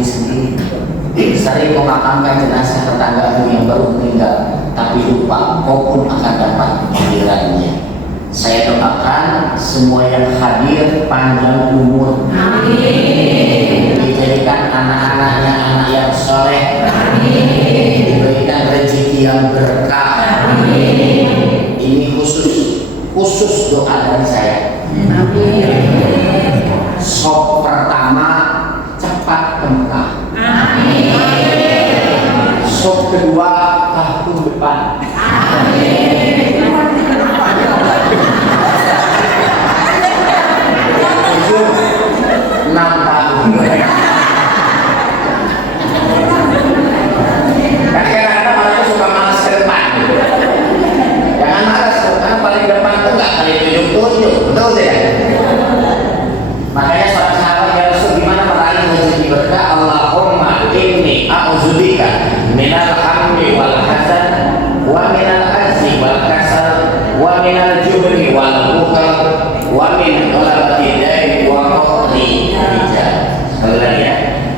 diri sendiri. Sering memakamkan jenazah tetanggamu yang baru meninggal, tapi lupa kau pun akan dapat gilirannya. Saya doakan semua yang hadir panjang umur, amin. Dijadikan anak-anaknya anak yang soleh, amin. Diberikan rezeki yang berkah, amin. Ini khusus doa dari saya, amin. Sop pertama cepat Mekah, amin. Sop kedua tahun depan, amin. 6 tahun. Kan kadang-kadang malah suka malas ke depan. Jangan malas, karena paling depan tuh nggak kali tunjuk-tunjuk, betul tidak? Makanya seorang sahabat ya Rasul gimana meraih rezeki berkah? Allahumma inni a'udzubika minal hammi wal hazan wa minal azzi wal kasal wa minal jubni wal bukhal wa min ghalabati dain wa qahri rijal. Sekali lagi ya.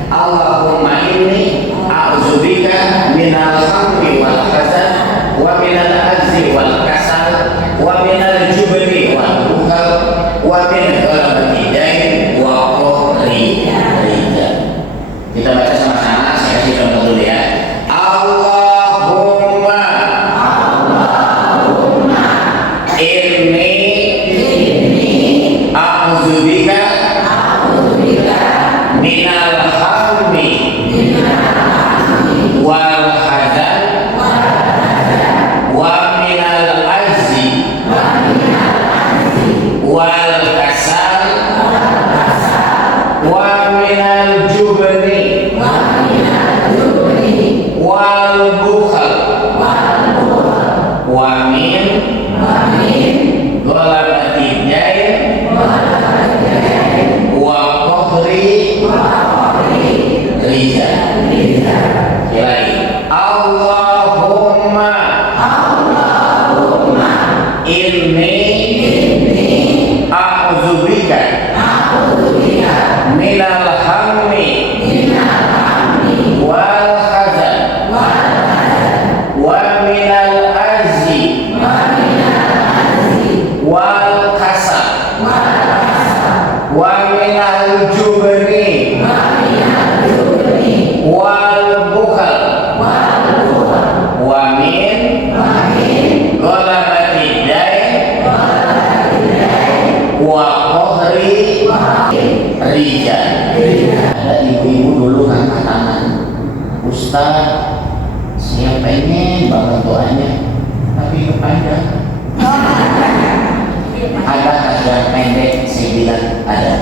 Allahumma inni a'udzubika minal hammi wal hazan wa minal azzi wal kasal wa minal jubni wal bukhal wa min ghalabati dain wa qahri rijal. Kita baca sama-sama, saya kasih contoh dulu ya. Allahumma inni a'udzubika minal hammi wal hazan wa minal azzi wal kasal wa minal jubni wal bukhal wa min ghalabati dain wa qahri rijal. Sekali lagi. Allahumma inni a'udzubika minal hammi wal hazan wa minal azzi wal kasal wa minal jubni wal bukhal wa min ghalabati dain wa qahri rijal. Ada ibu-ibu dulu ngangkat tangan, Ustaz, saya pengen banget doanya, tapi kepanjang. Ada kajian pendek, saya bilang ada.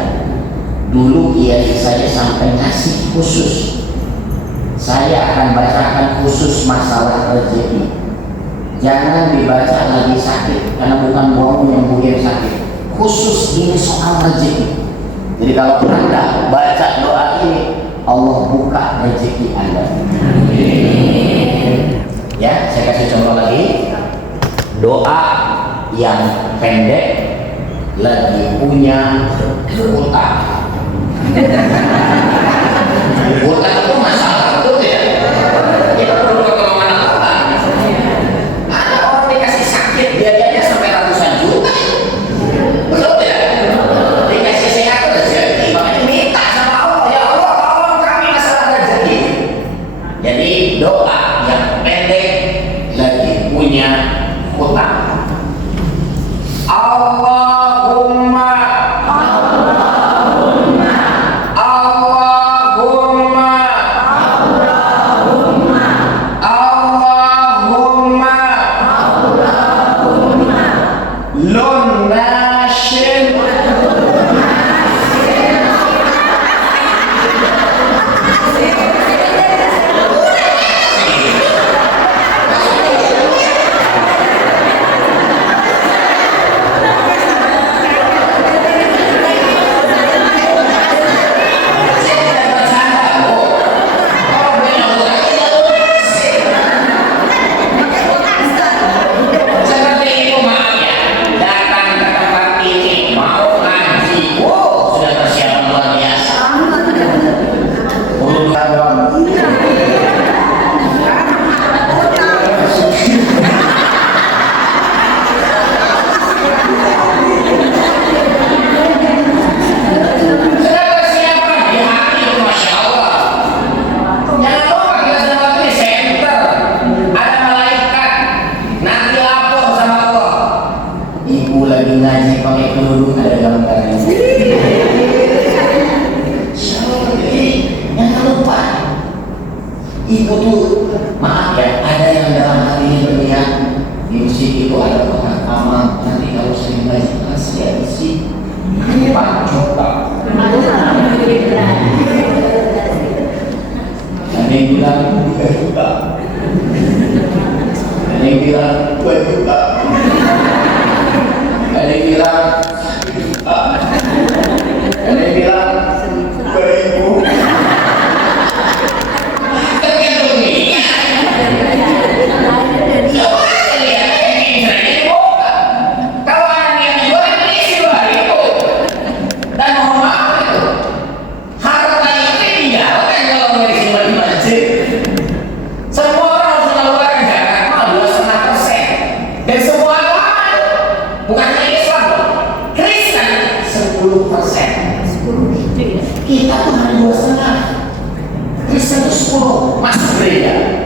Dulu kiai saya sampai ngasih khusus, saya akan bacakan khusus masalah rezeki. Jangan dibaca lagi sakit, karena bukan bohong yang bukan sakit. Khusus ini soal rezeki. Jadi kalau Anda baca doa ini, Allah buka rezeki Anda. Ya, saya kasih contoh lagi. Doa yang pendek lagi punya utang. Utang itu masalah, betul ya? Kita perlu pertolongan Allah. Ada orang dikasih sakit biayanya sampai ratusan juta, betul ya? Dikasih sehat rezeki, makanya minta sama Allah, ya Allah tolong kami masalah rezeki. Jadi doa yang pendek lagi punya utang. Allahumma maaf ya, ada yang dalam hati ini berniat di masjid itu ada kotak amal, nanti kalau sering banyak kasih ya isi Pak Joko. Ada yang bilang 3 juta, ada yang bilang 2 juta, ada yang bilang 1 juta, ada yang bilang 2.000. Tergantung nih. Kalau anak yang jual isi 2.000 dan mohon maaf itu harta itu ditinggalkan kalau nggak disimpan di masjid. Semua orang harus mengeluarkan zakat mal 2,5%. Dan semua agama bukan hanya Islam, Kristen 10%. Kita tuh hanya 2,5%. Kristen itu 10 masuk gereja.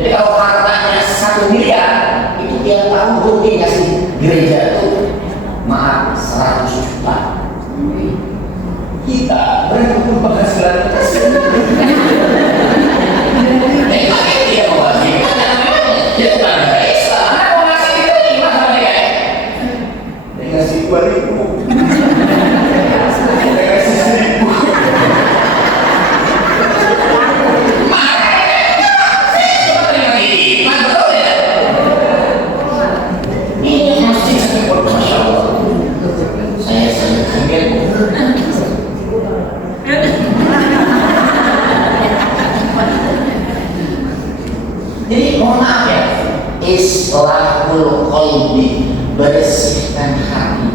Jadi kalau hartanya 1 miliar itu tiap tahun rugi ngasih gereja itu maaf 100 juta. Kita bersyukur penghasilan kita sendiri. Tapi dia mau kasih dia bukan negara Islam. Mau ngasih kita gimana sama dia? Dia ngasih 2.000. Dia kasih 1.000. Jadi mohon maaf ya, islahul qalbi, bersihkan hati,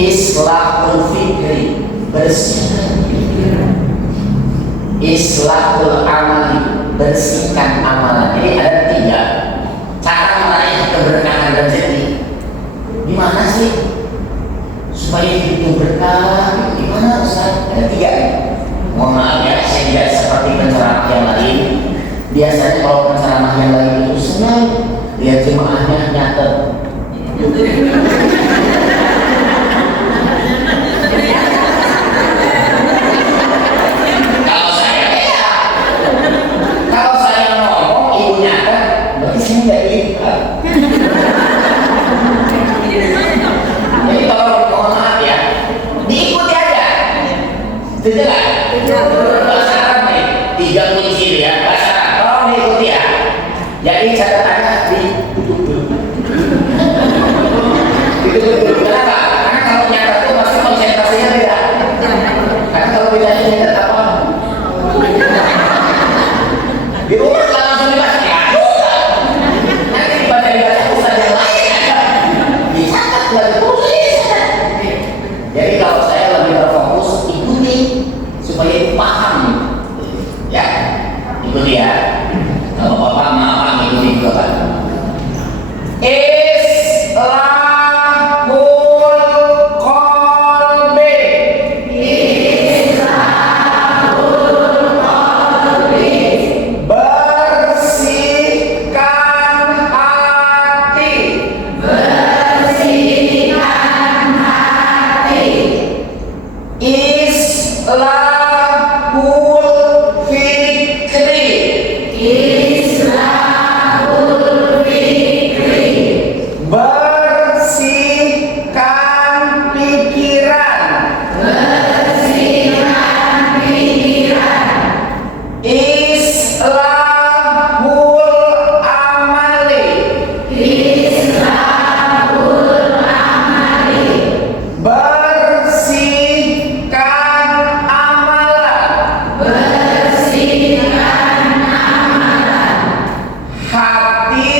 islahul fikri, bersihkan pikiran, islahul amali, bersihkan amalan. Jadi ada 3 cara meraih keberkahan rezeki. Gimana sih supaya hidup itu berkah? Gimana Ustaz? Ada 3. Mohon maaf ya, saya tidak seperti penceramah yang lain. Biasanya kalau penceramah yang lain itu senang lihat jemaahnya nyatet. Kalau saya beda. Kalau saya ngomong ibu nyatet, berarti saya nggak ingat. Jadi kalau mohon maaf ya, diikuti aja. Setuju nggak? Bahasa Arab nih, 3 kunci ya. Bahasa Arab, tolong diikuti ya. Jadi catatannya ditutup dulu. Ditutup dulu. Kenapa? Karena kalau nyatet itu pasti konsentrasinya beda. Karena kalau bedanya nyatet apa? Di rumah kalau langsung dibaca, ya juga. Nanti dibaca ustaz yang lain aja. Dicatat lagi tulis. Jadi kalau saya lebih berfokus ikuti supaya paham, ya ikuti ya. Kalau bapak maaf ikuti juga kan. Islahul qalbi, bersihkan hati, islahul fikri, bersihkan pikiran, islahul amali, bersihkan amalan, hati,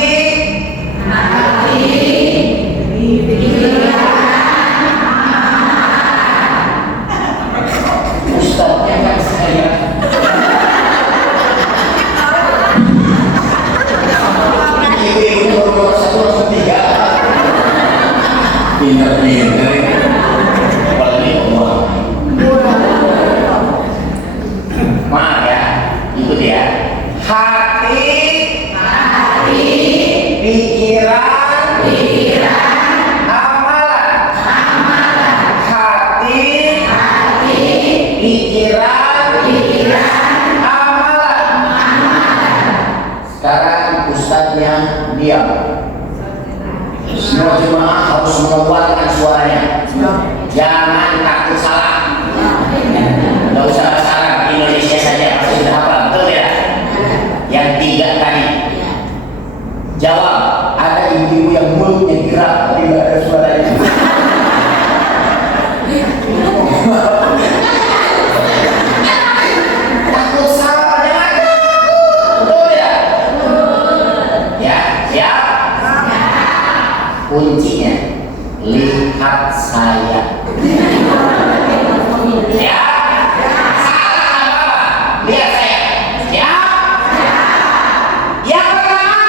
ustadznya kan saya. Ibu-ibu nomor 1 langsung 3. Pinter-pinter. Apalagi Allah. Maaf ya, ikuti ya. Hati, pikiran, amalan, hati, pikiran, amalan, diam. Semua jemaah harus mengeluarkan suaranya. Jangan takut salah. Nggak usah salah, Indonesia saja pasti sudah hafal, betul ya? Yang tiga tadi. Jawab. Ada ibu-ibu yang mulutnya gerak tapi nggak ada suaranya. Takut salah, jangan. Betul ya? Ya, siap? Kuncinya lihat saya. Ya, salah apa? Lihat saya. Ya, yang pertama.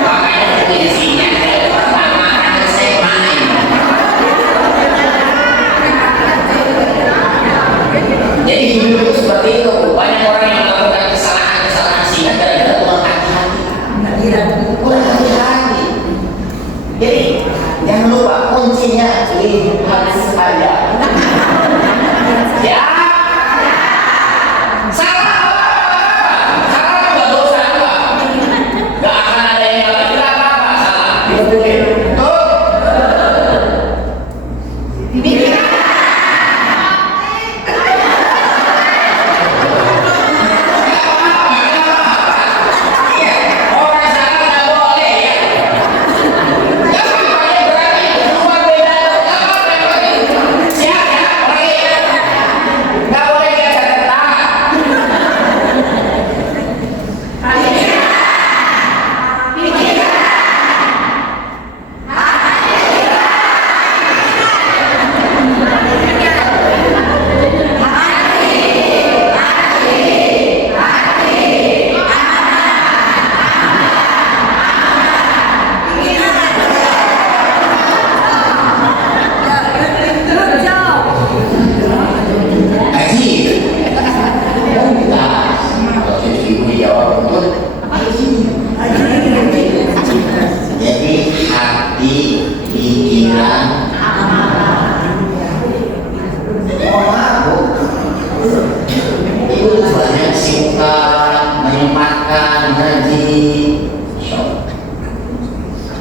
Makanya kuncinya yang pertama harus saya main. Jadi hidup itu seperti itu. Banyak orang yang melakukan kesalahan-kesalahan sehingga gara-gara kurang hati-hati. Kurang hati-hati. Jadi jangan lupa kuncinya lihat saja. Ya. Salah apa? Salah nggak dosa apa? Nggak akan ada yang lagi apa-apa salah. Dibetulin. Betul? Orang salah nggak boleh ya. Jangan pakai berani. Cuma beda. Siap ya? Pergi. Nggak boleh dia catat tangan. Haji. Kalau ibu dijawab betul. Jadi hati, pikiran, mohon maaf Bu. Ibu banyak suka menyempatkan ngaji.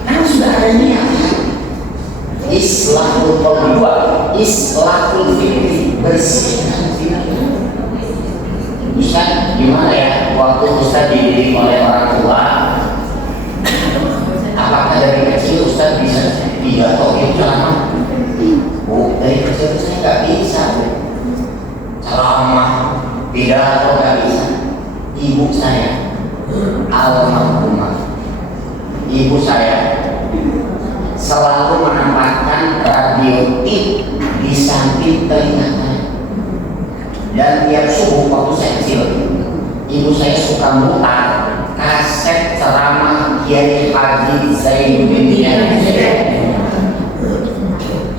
Karena sudah ada niat. Islahul qaul dua, islahul fikri, bersihkan fikir. Ustaz, gimana ya waktu Ustaz dididik oleh orang tua? Apakah dari kecil Ustaz bisa pidato gitu ceramah? Bu, dari kecil saya nggak bisa Bu. Ceramah, pidato nggak bisa. Ibu saya almarhumah, ibu saya selalu menempatkan radio tip di samping telinga saya. Dan tiap subuh waktu saya kecil, ibu saya suka mutar kaset ceramah Kiai Haji Zainuddin MZ.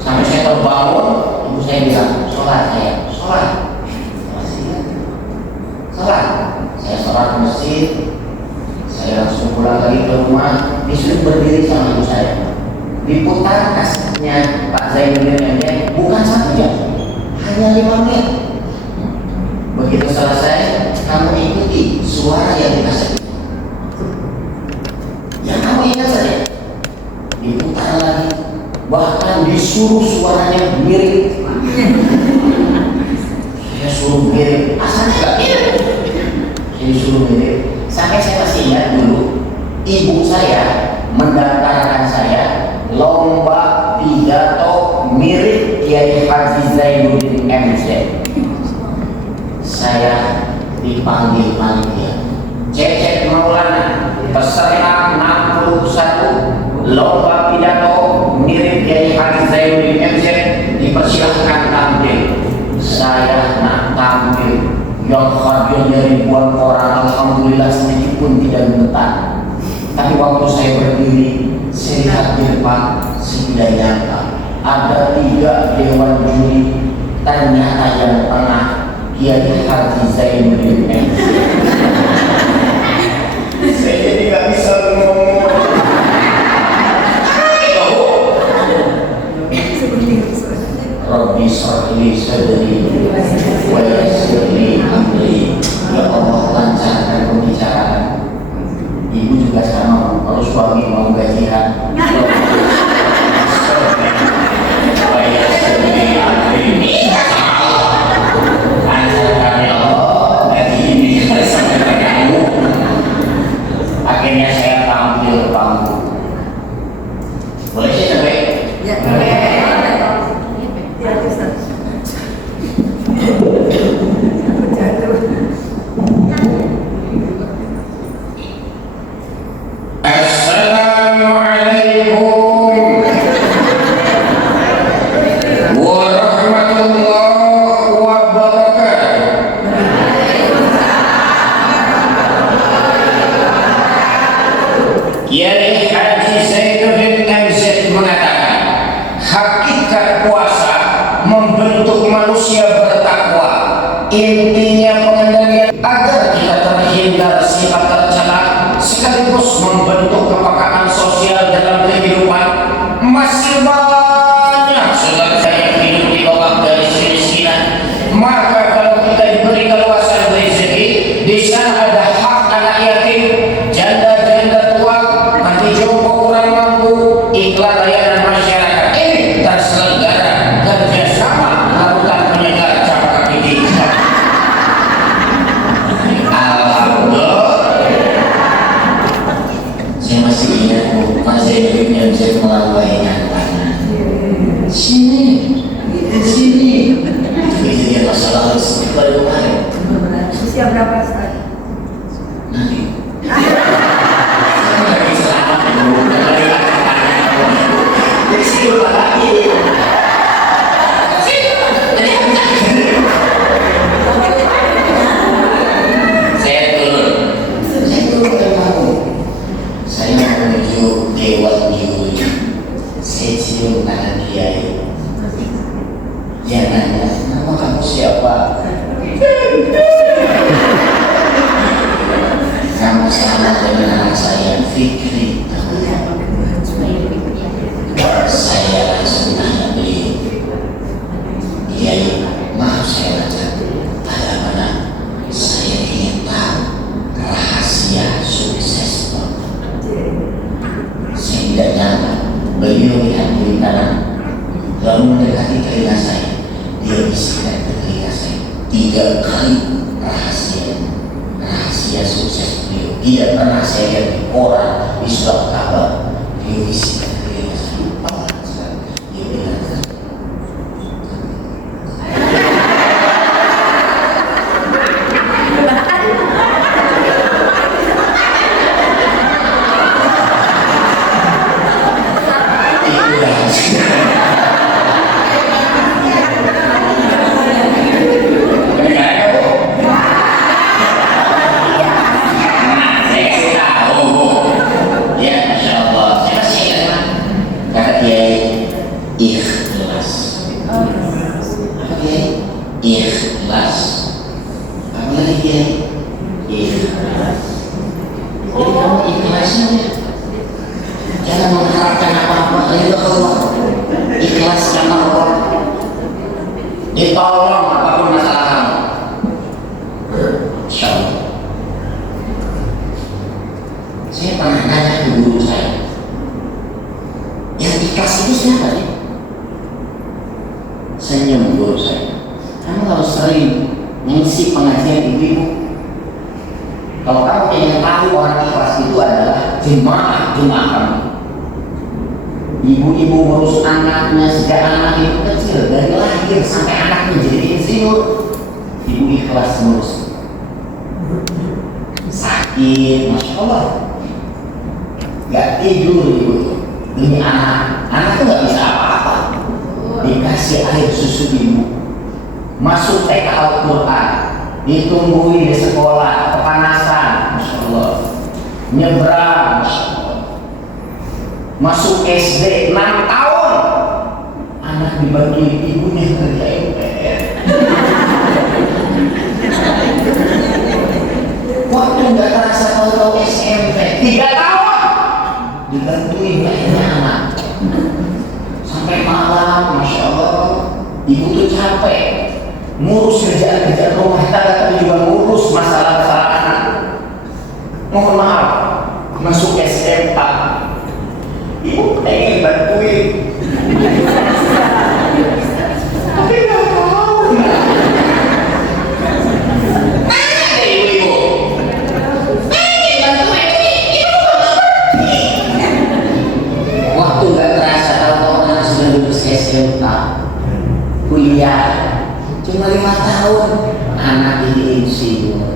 Sampai saya terbangun, ibu saya bilang, sholat saya, sholat. Sholat. Saya sholat di masjid, saya langsung pulang lagi ke rumah, disuruh berdiri sama ibu saya. Diputar kasetnya Pak Zainuddin MZ, bukan 1 jam, hanya 5 menit. Begitu selesai, kamu ikuti suara yang dikasih. Yang kamu ingat saja. Diputar lagi, bahkan disuruh suaranya mirip. Saya suruh mirip, asal nggak mirip. Saya disuruh mirip. Sampai saya masih ingat dulu, ibu saya mendaftarkan saya lomba pidato mirip Kiai Haji Zainuddin MZ. Saya dipanggil panitia. Cecep Maulana, peserta 61 lomba pidato mirip Kiai Haji Zainuddin MZ, dipersilahkan tampil. Saya nak tampil. Yang hadirnya ribuan orang, alhamdulillah sedikit pun tidak gemetar. Tapi waktu saya berdiri, saya lihat di depan, saya tidak nyangka ada 3 dewan juri. Ternyata yang tengah Kiai Haji Zainuddin MZ. Saya jadi nggak bisa ngomong. sama kalau suami mau gajian supaya sendiri ini kami Allah gaji ini sampai kamu akhirnya saya tampil panggung. Boleh sih sampai? Ya, intinya pengendalian agar kita terhindar sifat tercela sekaligus membentuk kepekaan sosial dalam kehidupan. Masih banyak saudara saya hidup di bawah garis kemiskinan, maka kalau kita diberi keluasan rezeki, di sana ada hak anak yatim, janda-janda tua, anti jompo kurang mampu, iklan layanan masyarakat ini terselenggara kerjasama lakukan penyegar campak ini. Saya masih ingat Mas Zainul yang bisa melalainya sini kejadian masalah pada kemarin usia berapa Ustaz? nanti saya lagi selamat jadi sini lupa lagi saya turun ke kamu. Saya menuju Dewan Juri. Saya cium tangan Kiai. Dia nanya, nama kamu siapa? Kamu sama dengan anak saya, Fikri. Saya langsung tanya beliau, Kiai, maaf saya lanjut. Ada mana? Saya ingin tahu rahasia sukses Bapak. Saya tidak nyangka beliau lihat kiri kanan lalu mendekati telinga saya. Dia bisikan ke telinga saya 3 kali rahasia sukses beliau. Tidak pernah saya lihat di koran, di surat kabar. Beliau bisikan ke telinga saya. Allah sekali. Dia bilang, ikhlas. Apa lagi dia? Ikhlas. Jadi kamu ikhlas saja. Jangan mengharapkan apa-apa dari Allah. Ikhlas karena Allah. Ditolong apapun masalah kamu. Insyaallah. Saya pernah nanya ke guru saya, yang ikhlas itu siapa ya? Senyum guru saya. Kamu harus sering mengisi pengajian ibu-ibu. Kalau kamu ingin tahu orang ikhlas itu adalah jemaah kamu. Ibu-ibu ngurus anaknya sejak anak itu kecil, dari lahir sampai anaknya jadi insinyur. Ibu ikhlas ngurus. Sakit, Masya Allah, gak tidur ibu demi anak. Anak itu gak bisa apa-apa. Dikasih air susu ibu, masuk TK Al-Quran, ditungguin di sekolah, kepanasan, Masya Allah, nyebrang, Masya Allah, masuk SD 6 tahun, anak dibantuin ibunya kerja UPR. Waktu nggak terasa tahu SMP 3 tahun, dibantuin banyak anak. Sampai malam, Masya Allah, ibu tuh capek ngurus kerjaan rumah tangga, tapi juga ngurus masalah anak. Mohon maaf, masuk SMA. Ibu pengen bantuin, tapi nggak tahu. Mana ibu-ibu? Pengen bantuin, ibu nggak ngerti. Waktu nggak terasa tahu-tahu anak sudah lulus SMA, kuliah, cuma 5 tahun, anak ini insinyur.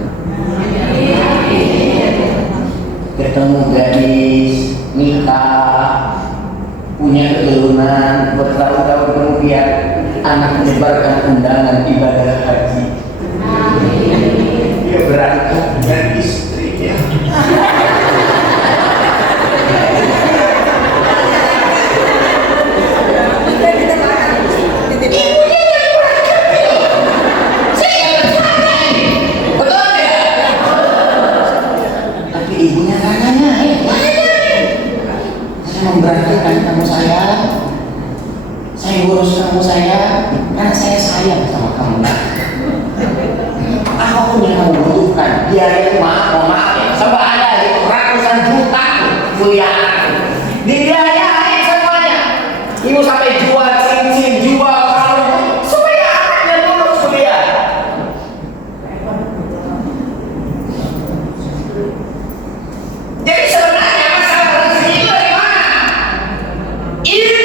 Ketemu gadis, nikah, punya keturunan, bertahun-tahun kemudian anak menyebarkan undangan ibadah haji. Dia berangkat dengan istrinya. Ibunya tanya, saya memberangkatkan kamu sayang, saya ngurus kamu sayang, karena saya sayang sama kamu. Apapun yang kamu butuhkan, biaya maaf ya, coba ada itu ratusan juta kuliah, dibiayain semuanya. Ibu sampai jual cincin, jual kalung supaya anaknya lulus kuliah. Jadi sebenarnya masalah rezeki itu dari mana? Ilmu.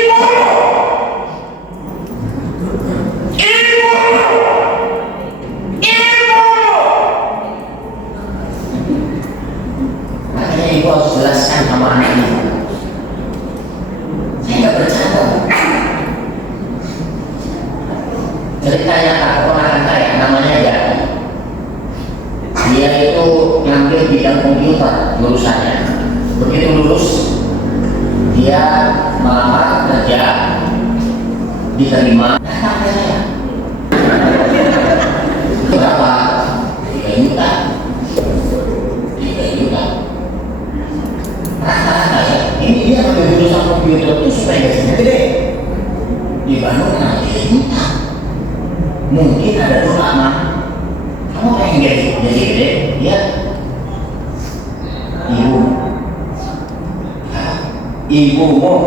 Makanya ibu harus jelaskan sama anak ibu. Saya nggak bercanda. Ceritanya keponakan saya namanya Jaki. Dia itu ngambil bidang komputer jurusannya. Begitu lulus, dia melamar kerja, diterima. Datang ke saya. Berapa? 3 juta. 3 juta. Rata-rata ya. Ini dia ngambil jurusan komputer itu supaya gajinya gede. Di Bandung 3 juta. Mungkin ada doa mah. Kamu pengen gaji gede? Ya. Ibumu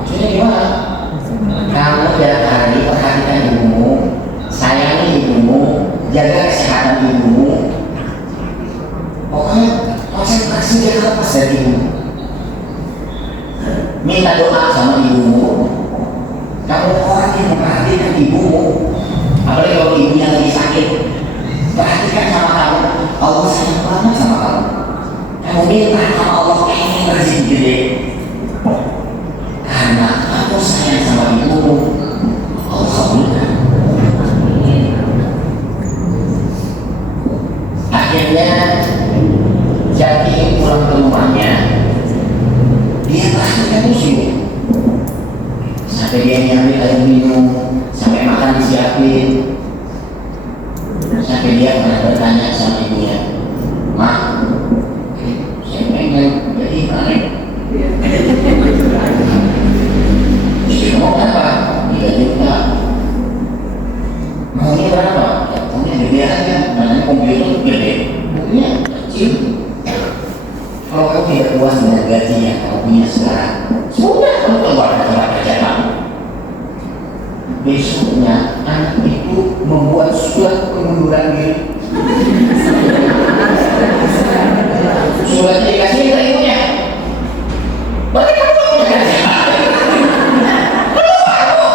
maksudnya gimana? Kamu tiap hari perhatikan ibumu, sayangi ibumu, jaga kesehatan ibumu. Pokoknya konsentrasi jangan lepas dari ibumu. Minta doa sama ibumu. Kamu orang yang memperhatikan ibumu, apalagi kalau ibunya lagi sakit, perhatikan sama kamu. Allah sayang banget sama kamu. Kamu minta sama Allah pengen rezeki gede. Karena kamu sayang sama ibumu, Allah kabulkan. Akhirnya Jaki pulang ke rumahnya. Dia perhatikan musuh. Sampai dia nyambil air minum, sampai makan disiapin. Sampai dia pernah bertanya sama ibunya, "Mak, saya pengen jadi mana?" Istri mau berapa? 3 juta. Maunya berapa? Ya maunya gede aja, karena komputer gede. Maunya kecil. Kalau kamu tidak puas dengan gaji yang kamu punya sekarang, sudah kamu keluar dari tempat kerja kamu. Besoknya anak itu membuat surat pengunduran diri. Suratnya dikasih ke ibunya. Berarti kamu gak punya kerja. Belum aku.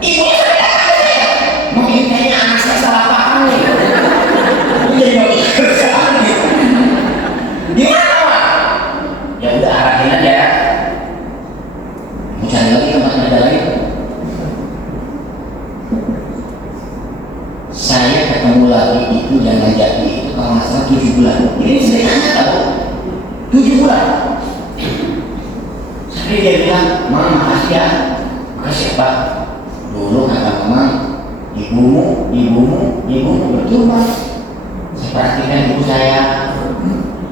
Ibunya sudah datang ke saya. Mungkin kayaknya anak saya salah paham nih. Jadi gak punya kerjaan gitu. Gimana Pak? Ya udah arahin aja. Mau cari lagi tempat kerja lain. Saya ketemu lagi itu jangan jadi itu kalau nggak salah 7 bulan. Ini ceritanya tahu 7 bulan. Sampai dia bilang, "Mama makasih ya." "Makasih Pak. Dulu kata Mama, ibumu betul Pak. Saya perhatikan ibu saya.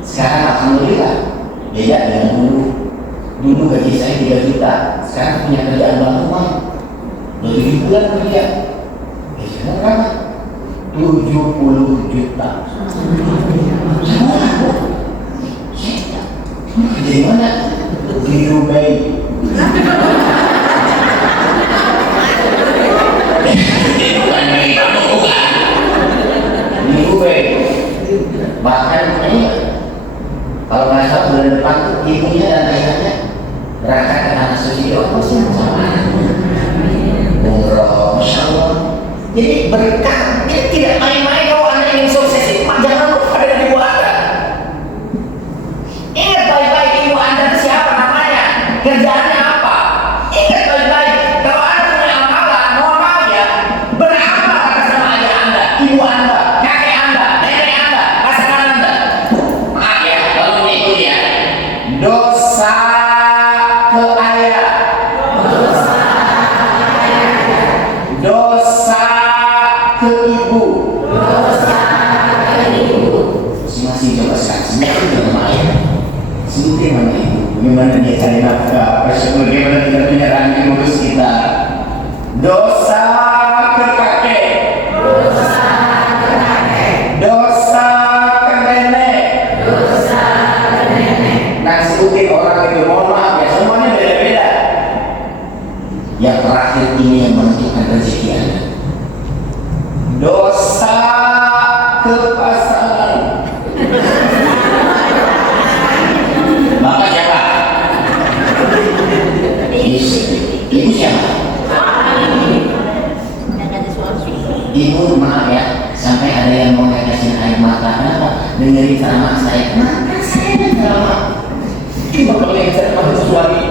Sekarang alhamdulillah beda dengan dulu. Dulu gaji saya 3 juta. Sekarang punya kerjaan baru Mama. Udah 7 bulan kerja. Gajinya berapa? 70 juta. Saya Di mana? Di Dubai. Bukan dari kamu, bukan. Di Dubai. Bahkan ini, kalau nggak salah bulan depan tuh ibunya dan ayahnya berangkat ke tanah suci sama anaknya. Umroh, Masya Allah. Jadi berkah, ini tidak main-main. Kalau anda ingin sukses itu, jangan lupa dengan ibu anda. Ingat baik-baik ibu anda itu siapa namanya, kerjaannya apa. Ingat baik-baik, kalau anda punya amalan, mohon maaf ya, beramal atas nama ayah anda, ibu anda, kakek anda, nenek anda, pasangan anda. Maaf ya, kalau itu ya, dosa ke ayah, dosa ke ibu, masing-masing coba sekarang semuanya nama ayah, semuanya nama ibu. Bagaimana dia cari nafkah, bagaimana kita punya ranking ngurus kita. Dosa ke kakek, dosa ke nenek, nah sebutin orang itu, mohon maaf ya, semuanya beda-beda. Yang terakhir ini yang menentukan rezeki Anda. Dosa ke pasangan. Bapak siapa? Ibu siapa? Ibu maaf ya, sampai ada yang mau netesin air mata. Kenapa? Dengerin ceramah saya. Kenapa saya ceramah? Cuma kalau yang ceramah itu suami.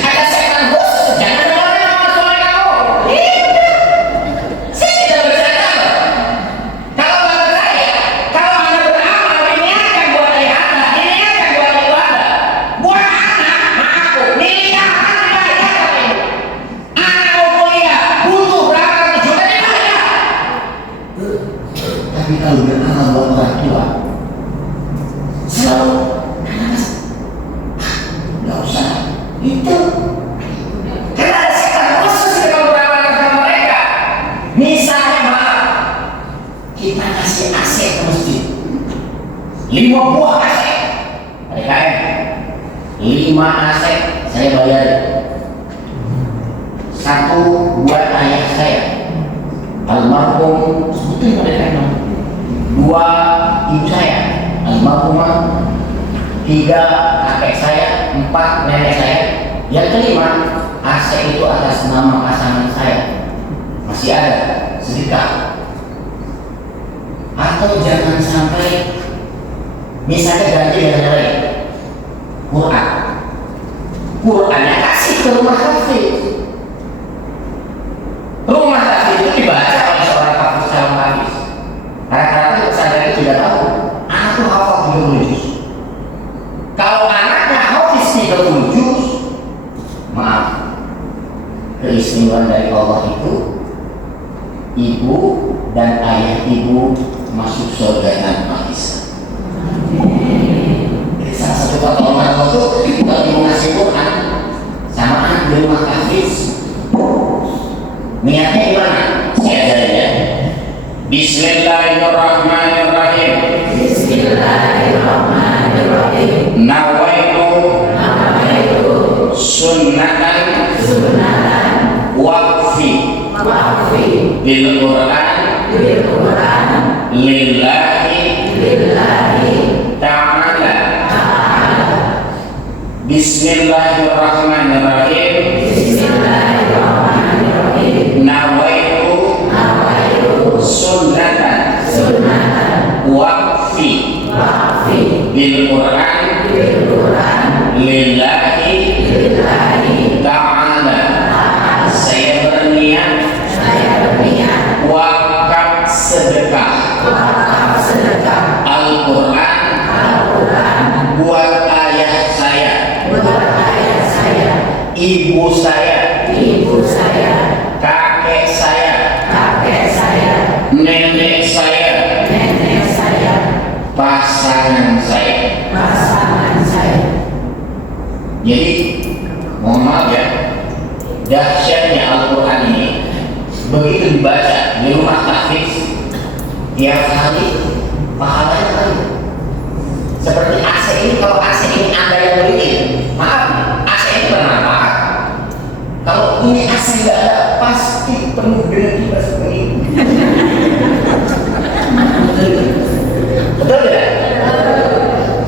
Ada setan khusus, jangan dengerin sama suami kamu. Saya tidak bercanda. Kalau kata saya, kalau anda beramal, diniatkan buat ayah anda, diniatkan buat ibu anda, buat anak, aku, nilai anda ya, anak mau kuliah, butuh berapa ratus juta dibayar. Tapi kalau beramal buat orang tua, selalu nggak usah itu. Karena ada setan khusus kalau beramal sama mereka. Misalnya maaf, kita kasih AC ke masjid 5 buah AC PKM 5 AC saya bayar, 1 buat ayah saya almarhum, sebutin mereka 2 ibu saya almarhumah, 3 kakek saya, 4 nenek saya, yang kelima AC itu atas nama pasangan saya, masih ada sedekah. Atau jangan sampai misalnya ganti dengan yang lain, Qurannya kasih ke rumah hafiz. Rumah hafiz itu dibaca oleh seorang hafiz calon hafiz. Rata-rata pesantren itu sudah tahu anak itu hafal 30 juz. Kalau anaknya hafiz 30 juz, maaf, keistimewaan dari Allah itu ibu dan ayah ibu masuk surga tanpa hisab. Jadi salah satu kata Allah itu kalau ibu ngasih Quran sama anak di rumah hafiz, niatnya gimana? Saya ajarin ya. Bismillahirrahmanirrahim. Nawaitu sunnatan waqfi bil Quran lillahi ta'ala. Bismillahirrahmanirrahim. Nawaitu sunnatan waqfi bil Quran lillahi ta'ala. Saya berniat wakaf sedekah Al-Quran buat ayah saya, ibu saya, kakek saya, nenek saya, pasangan saya. Jadi mohon maaf ya, dahsyatnya Al-Quran ini begitu dibaca di rumah tahfiz tiap hari pahalanya kali. Seperti AC ini, kalau AC ini Anda yang beliin, maaf, AC ini bermanfaat. Kalau ini AC nggak ada, pasti penuh dengan kipas ini. Betul tidak?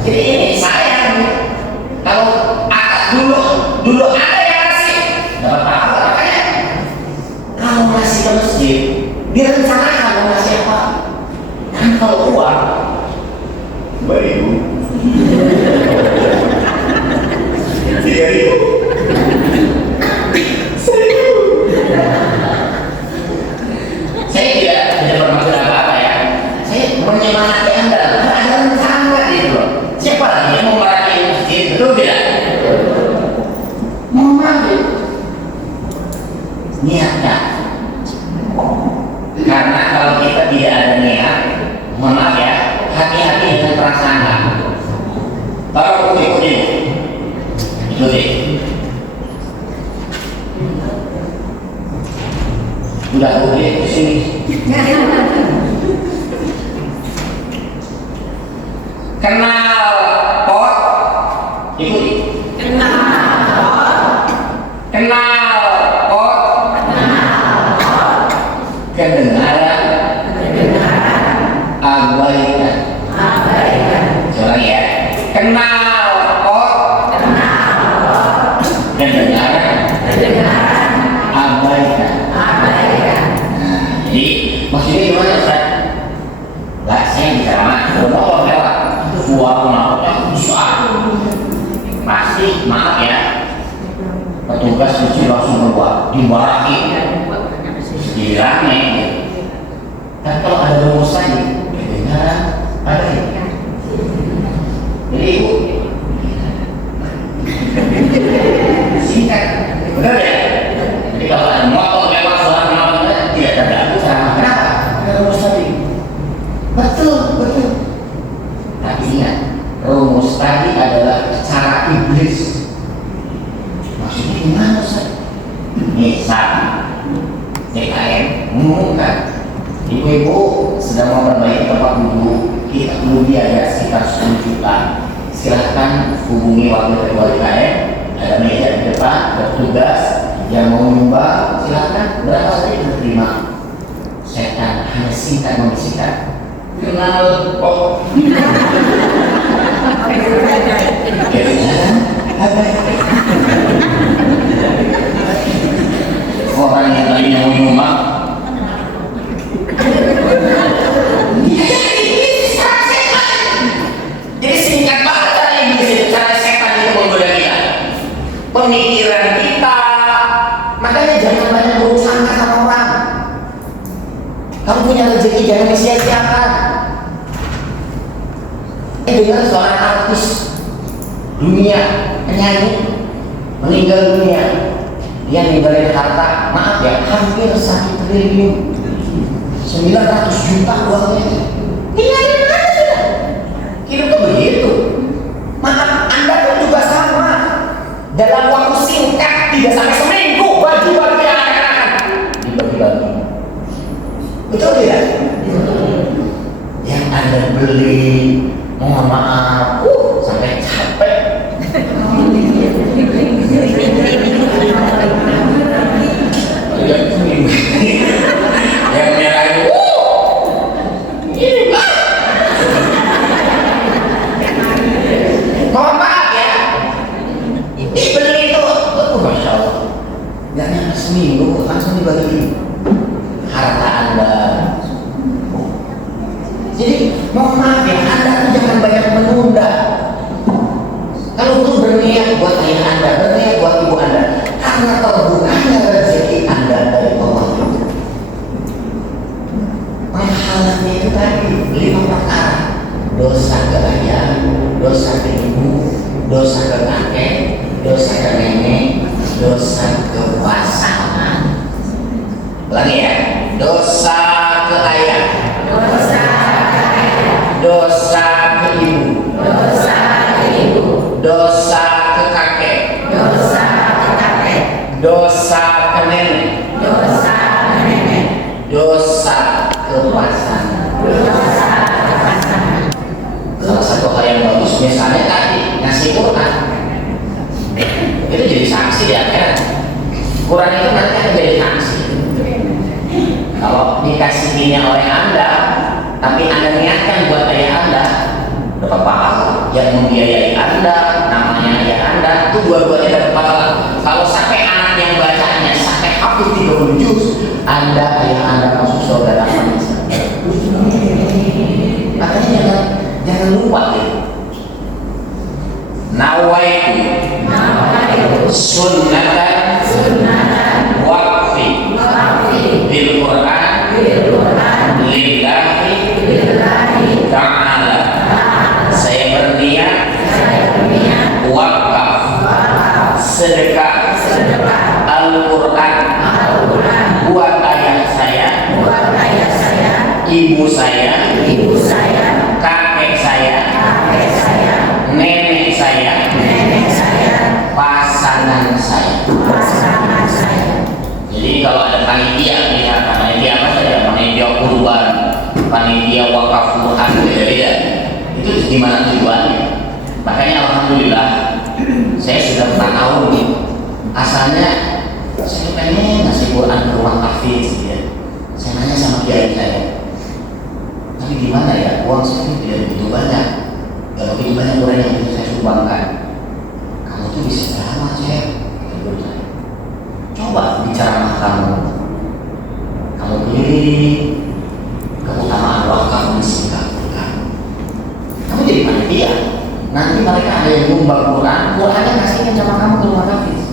Jadi ini sayang. Kalau dulu ada yang ngasih, dapat pahala. Makanya kalau ngasih ke masjid, direncanakan mau ngasih apa. Kan kalau uang, 2.000, 3.000, 1.000. Saya tidak bermaksud apa-apa ya. Saya menyemangati Anda. Ada rencana gitu loh. Siapa lagi yang mau merayakan masjid? Betul tidak? Mau mati. Niatnya. Karena kalau kita tidak ada niat, mohon maaf ya, hati-hati dengan prasangka. Taruh ikuti. Udah ke sini. Kenal pot, ikuti. Kenal pot. Kedengaran. Abaikan. Coba ya. Kenal pot. Kedengaran. Abaikan. Jadi maksudnya gimana Ustaz? Lah saya bicara motor lewat itu bisa. Pasti maaf ya, petugas mesti langsung keluar dimarahi, dirame. Dan kalau ada rumus tadi, kedengaran ada ya. Jadi ibu singkat, benar ya? Jadi kalau ada motor lewat suara kenapa tidak terganggu sama. Kenapa? Ada rumus tadi. Betul. Tapi ingat, rumus tadi adalah cara iblis. Maksudnya gimana Ustaz? Misal DKM mengumumkan ibu-ibu sedang memperbaiki tempat duduk, kita perlu biaya sekitar 10 juta. Silahkan hubungi wakil ketua DKM, ada meja di depan, ada petugas yang mau menyumbang, silahkan berapa saja kita terima. Setan hanya singkat membisikkan, kenal pot. Orang yang tadinya mau nyumbang, jadi singkat banget cara iblis, cara setan itu menggoda kita, pemikiran kita. Makanya jangan banyak berusaha sama orang. Kamu punya rezeki jangan disia-siakan. Dengar seorang artis dunia, penyanyi meninggal dunia, dia ninggalin harta, maaf ya, hampir 1 triliun, 900 juta uangnya. Tinggalin mana sudah? Hidup tuh begitu. Maaf, Anda pun juga sama. Dalam waktu singkat, tidak sampai seminggu, baju-baju yang akan dibagi-bagi. Betul tidak? Yang Anda beli, mohon maaf, sampai capek. Yang merah itu, ini mohon maaf ya, dibeli itu, masya Allah, nggak nyampe seminggu langsung dibagi harta Anda. Jadi mohon maaf ya, Anda tuh jangan banyak menunda. Kalau itu berniat buat ayah Anda, berniat buat ibu Anda, karena terbukanya rezeki Anda dari Allah. Pahalanya itu tadi 5 perkara: dosa ke ayah, dosa ke ibu, dosa ke kakek, dosa ke nenek, dosa ke pasangan. Lagi ya, dosa ke ayah, dosa ke ibu, dosa ke kakek, dosa ke nenek, kepasangan. Salah satu hal yang bagus misalnya tadi ngasih Quran, itu jadi saksi di akhirat. Quran itu nanti akan jadi saksi. Kalau dikasihinya oleh Anda, tapi Anda niatkan buat ayah Anda, dapat pahala. Yang membiayai Anda, namanya ayah Anda, itu dua-duanya dapat pahala. Kalau sampai anak yang bacanya sampai hafid 30 juz, Anda, ayah Anda masuk surga tanpa hisab. Makanya jangan lupa ya. Nawaitu sunnatan waqfi bil Quran lillahi ta'ala. Saya berniat wakaf sedekah Al-Quran buat ayah saya, ibu saya, kakek saya, nenek saya, pasangan saya. Jadi kalau ada panitia, misalkan panitia apa saja, panitia kurban, panitia wakaf Quran, beda-beda. Itu di mana tujuannya? Makanya alhamdulillah saya sudah 4 tahun nih. Asalnya saya pengen ngasih Quran ke rumah hafiz, ya. Saya nanya sama kiai saya, tapi gimana ya, uang saya tidak begitu banyak, gak begitu banyak Quran yang bisa saya sumbangkan. Kamu tuh bisa ceramah, Cek. Coba bicara kamu keliling keutamaan wakaf mensikat Quran. Kamu jadi panitia, nanti mereka ada yang nyumbang Qurannya kasihkan sama kamu ke rumah hafiz.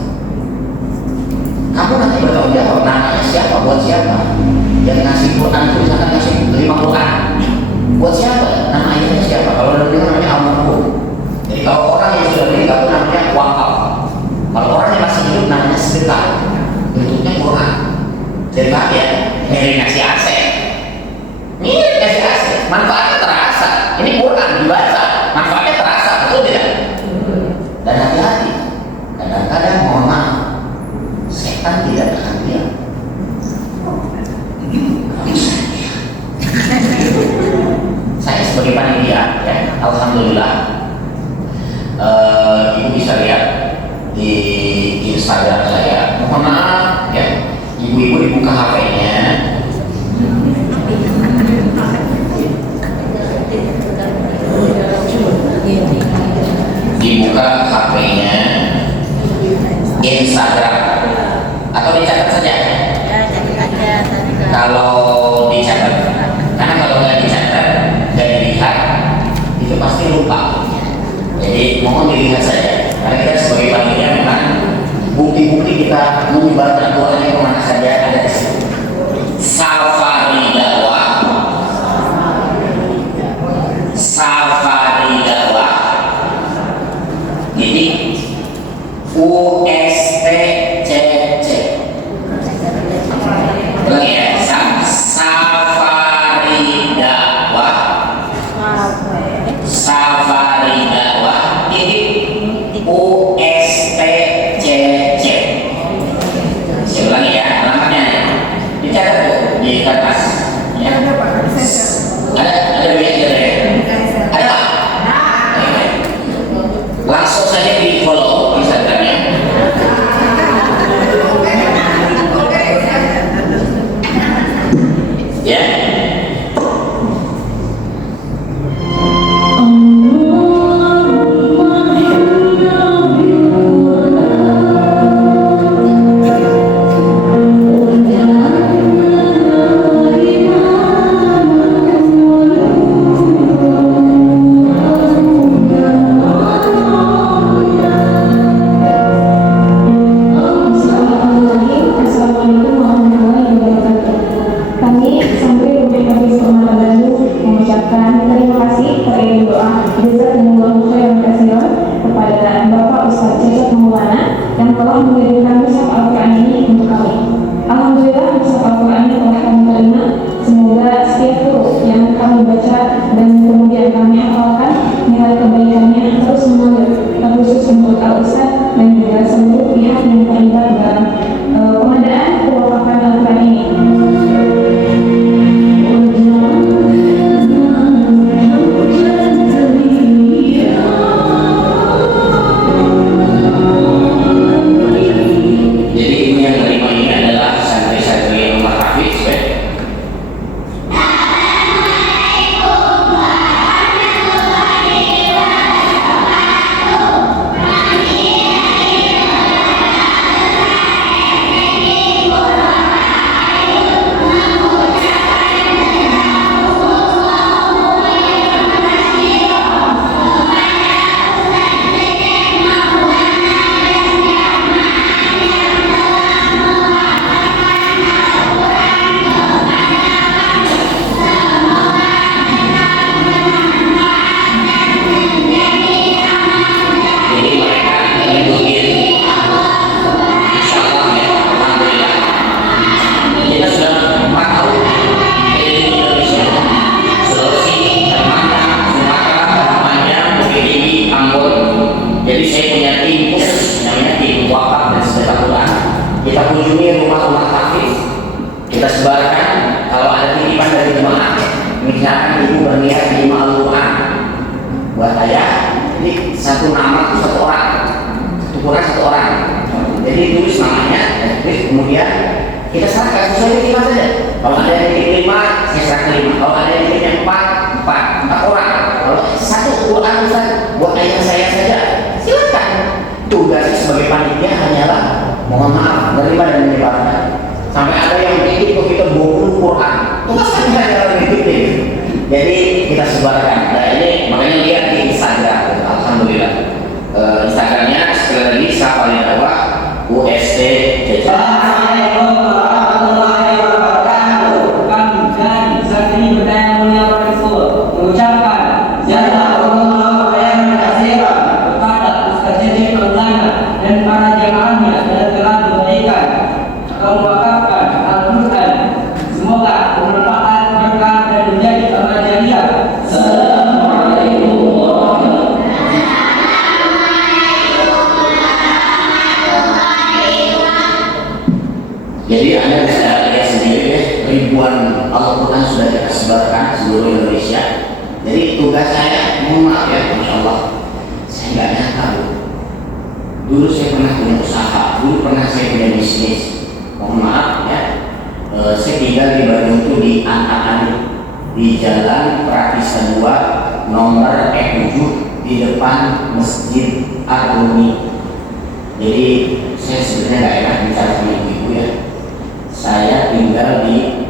Kamu nanti bertanggung jawab, namanya siapa, buat siapa. Yang ngasih Quran itu misalkan ngasih 5 Quran, buat siapa? Nama ayahnya siapa? Kalau ada namanya almarhum. Jadi kalau orang yang sudah meninggal itu namanya wakaf. Kalau orang yang masih hidup namanya sedekah. Bentuknya Quran. Sedekah ya, mirip ngasih aset. Mirip ngasih aset, manfaatnya terasa. Ini Quran dibaca, manfaatnya terasa, betul tidak? Dan hati-hati. Kadang-kadang mohon maaf, setan tidak akan diam. Saya sebagai panitia, ya, alhamdulillah, ibu bisa lihat di Instagram saya. Mohon maaf, ya, ibu-ibu dibuka HP-nya. Dibuka HP-nya Instagram atau dicatat saja. Kalau dicatat, karena kalau nggak dicatat dan dilihat itu pasti lupa. Jadi mohon dilihat saja. Karena kita sebagai panitia memang bukti-bukti kita menyebarkan Quran kemana saja ada di situ. Safari dakwah, jadi USTCC. Lagi ya, Safari dakwah, ini USTCC. Saya ulangi ya, alamatnya dicatat tuh di kertas. Ya. Ada biaya ada Pak? Langsung saja di follow Instagramnya. Ya. kita sebarkan. Kalau ada titipan dari jemaah, misalkan ibu berniat terima Al-Quran buat ayah, jadi satu nama itu satu orang, satu Quran satu orang. Jadi tulis namanya, tulis kemudian kita serahkan sesuai titipan saja. Kalau ada yang titip 5, saya serahkan 5. Kalau ada yang titipnya 4 orang. Kalau satu Quran Ustaz buat ayah saya saja, silakan. Tugasnya sebagai panitia hanyalah mohon maaf menerima dan menyebarkan. Sampai ada yang titip ke kita 20 Quran, tugasnya hanyalah titip. Jadi kita sebarkan. Nah ini makanya lihat di Instagram. Alhamdulillah. Instagramnya sekali lagi Syafali Dakwah UST Jajan. Assalamualaikum warahmatullahi wabarakatuh. Kami dari Santri Berdaya Mulia Rasul mengucapkan jazakumullah khairan katsiran kepada Ustaz Jajin Maulana dan para jamaahnya yang telah memberikan atau mewakafkan Al-Quran. Semoga bermanfaat, berkah dan menjadi amal jariah. Assalamualaikum warahmatullahi Jadi Anda bisa lihat sendiri ya, ribuan Al-Quran sudah kita sebarkan seluruh Indonesia. Jadi tugas saya, mohon maaf ya, Masya Allah, saya nggak nyangka loh. Dulu saya pernah punya usaha, dulu pernah saya punya bisnis. Mohon maaf ya, saya tinggal di Bandung itu di Angkatan, di Jalan Pratista 2 nomor E7 di depan Masjid Ar-Rumi. Jadi saya sebenarnya nggak enak bicara sama ibu-ibu ya. Saya tinggal di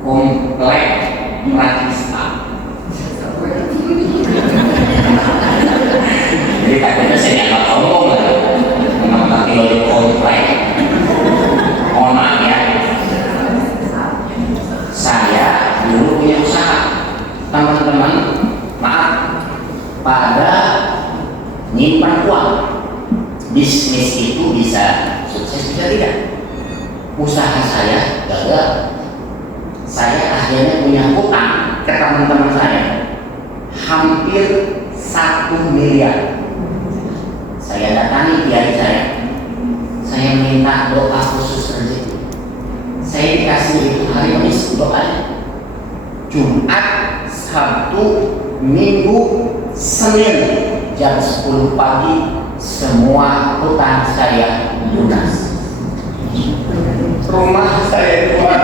Komplek Pratista. Jadi takutnya saya nggak ngomong lah. Kenapa tinggal di komplek? Mohon maaf ya. Saya dulu punya usaha. Teman-teman, maaf, pada nyimpan uang. Bisnis itu bisa sukses bisa tidak. Usaha saya gagal. Saya akhirnya punya hutang ke teman-teman saya hampir 1 miliar. Saya datangi kiai saya minta doa khusus rezeki. Saya dikasih itu hari Kamis doanya, Jumat, Sabtu, Minggu, Senin jam 10 pagi semua hutang saya lunas. Rumah saya kuat.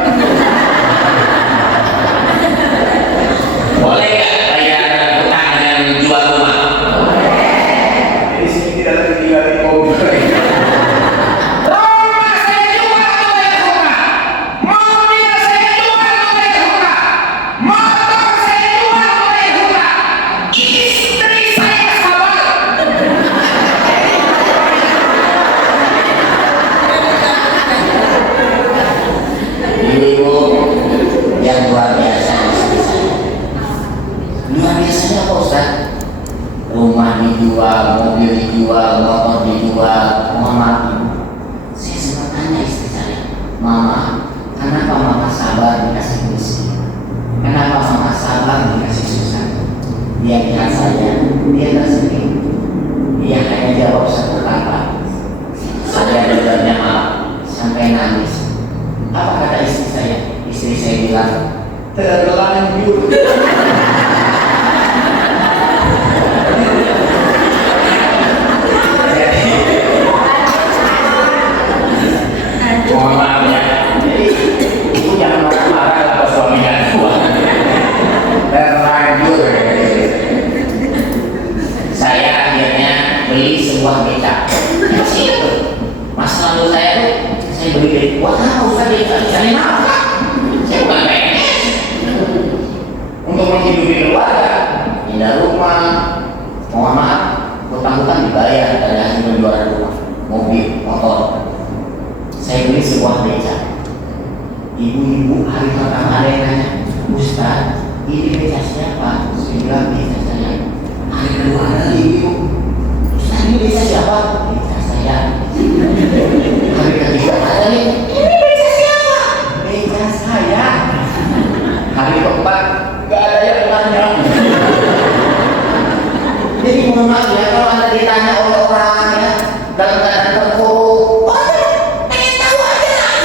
Boleh nggak bayar hutang dengan jual rumah? Di sini tidak lagi tinggal di komplek. Rumah saya jual untuk bayar hutang. Mobil saya jual untuk bayar hutang. Motor saya jual untuk bayar hutang. Istri saya sabar. Ibu yang luar biasa istri saya. Luar biasanya apa Ustaz? Rumah dijual, mobil dijual, motor dijual. Mohon maaf, saya sempat tanya istri saya, Mama, kenapa Mama sabar dikasih miskin? Kenapa Mama sabar dikasih susah? Dia lihat saya, dia tersenyum. Dia hanya jawab satu kata. Saya dengarnya maaf sampai nangis. Apa kata istri saya? Istri saya bilang, terlanjur. Mohon maaf ya. Jadi ibu jangan marah-marah kalau suaminya tua. Terlanjur. Saya akhirnya beli sebuah becak. Masa lalu saya tuh saya beli buat apa Ustaz becak? Cari nafkah. Saya bukan PNS. Untuk menghidupi keluarga, pindah rumah. Mohon maaf, hutang-hutang dibayar dari hasil penjualan rumah, mobil, motor. Saya beli sebuah becak. Ibu-ibu hari pertama ada yang nanya, Ustaz, ini becak siapa? Saya bilang becak saya. Hari kedua ada ibu, Ustaz ini becak siapa? Becak saya. Hari ketiga ada nih, ini becak siapa? Becak saya. Hari keempat nggak ada yang nanya. Jadi mohon maaf ya kalau Anda ditanya oleh orang ya dalam keadaan terpuruk, pengen tahu aja lah.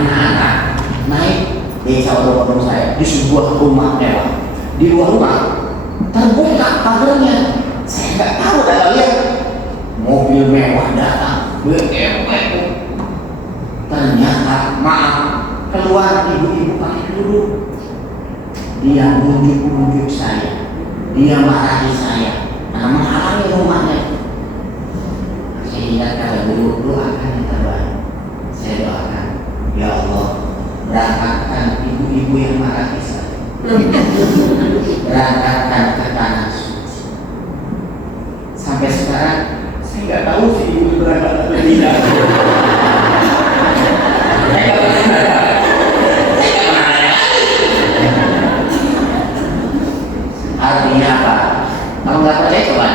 anak-anak naik desa odong-odong saya di sebuah rumah mewah. Di luar rumah terbuka pagarnya, saya nggak tahu, ada lihat mobil mewah datang, BMW. Ternyata maaf, keluar ibu-ibu pakai kerudung. Dia munjuk-munjuk saya, dia marahi saya, menghalangi rumahnya. Saya ingatkan dulu, doakan yang terbaik. Saya doakan, ya Allah, berangkatkan ibu-ibu yang marahi saya, berangkatkan ke tanah suci. Sampai sekarang saya nggak tahu si ibu berangkat atau tidak. Artinya apa? Kamu nggak percaya coba.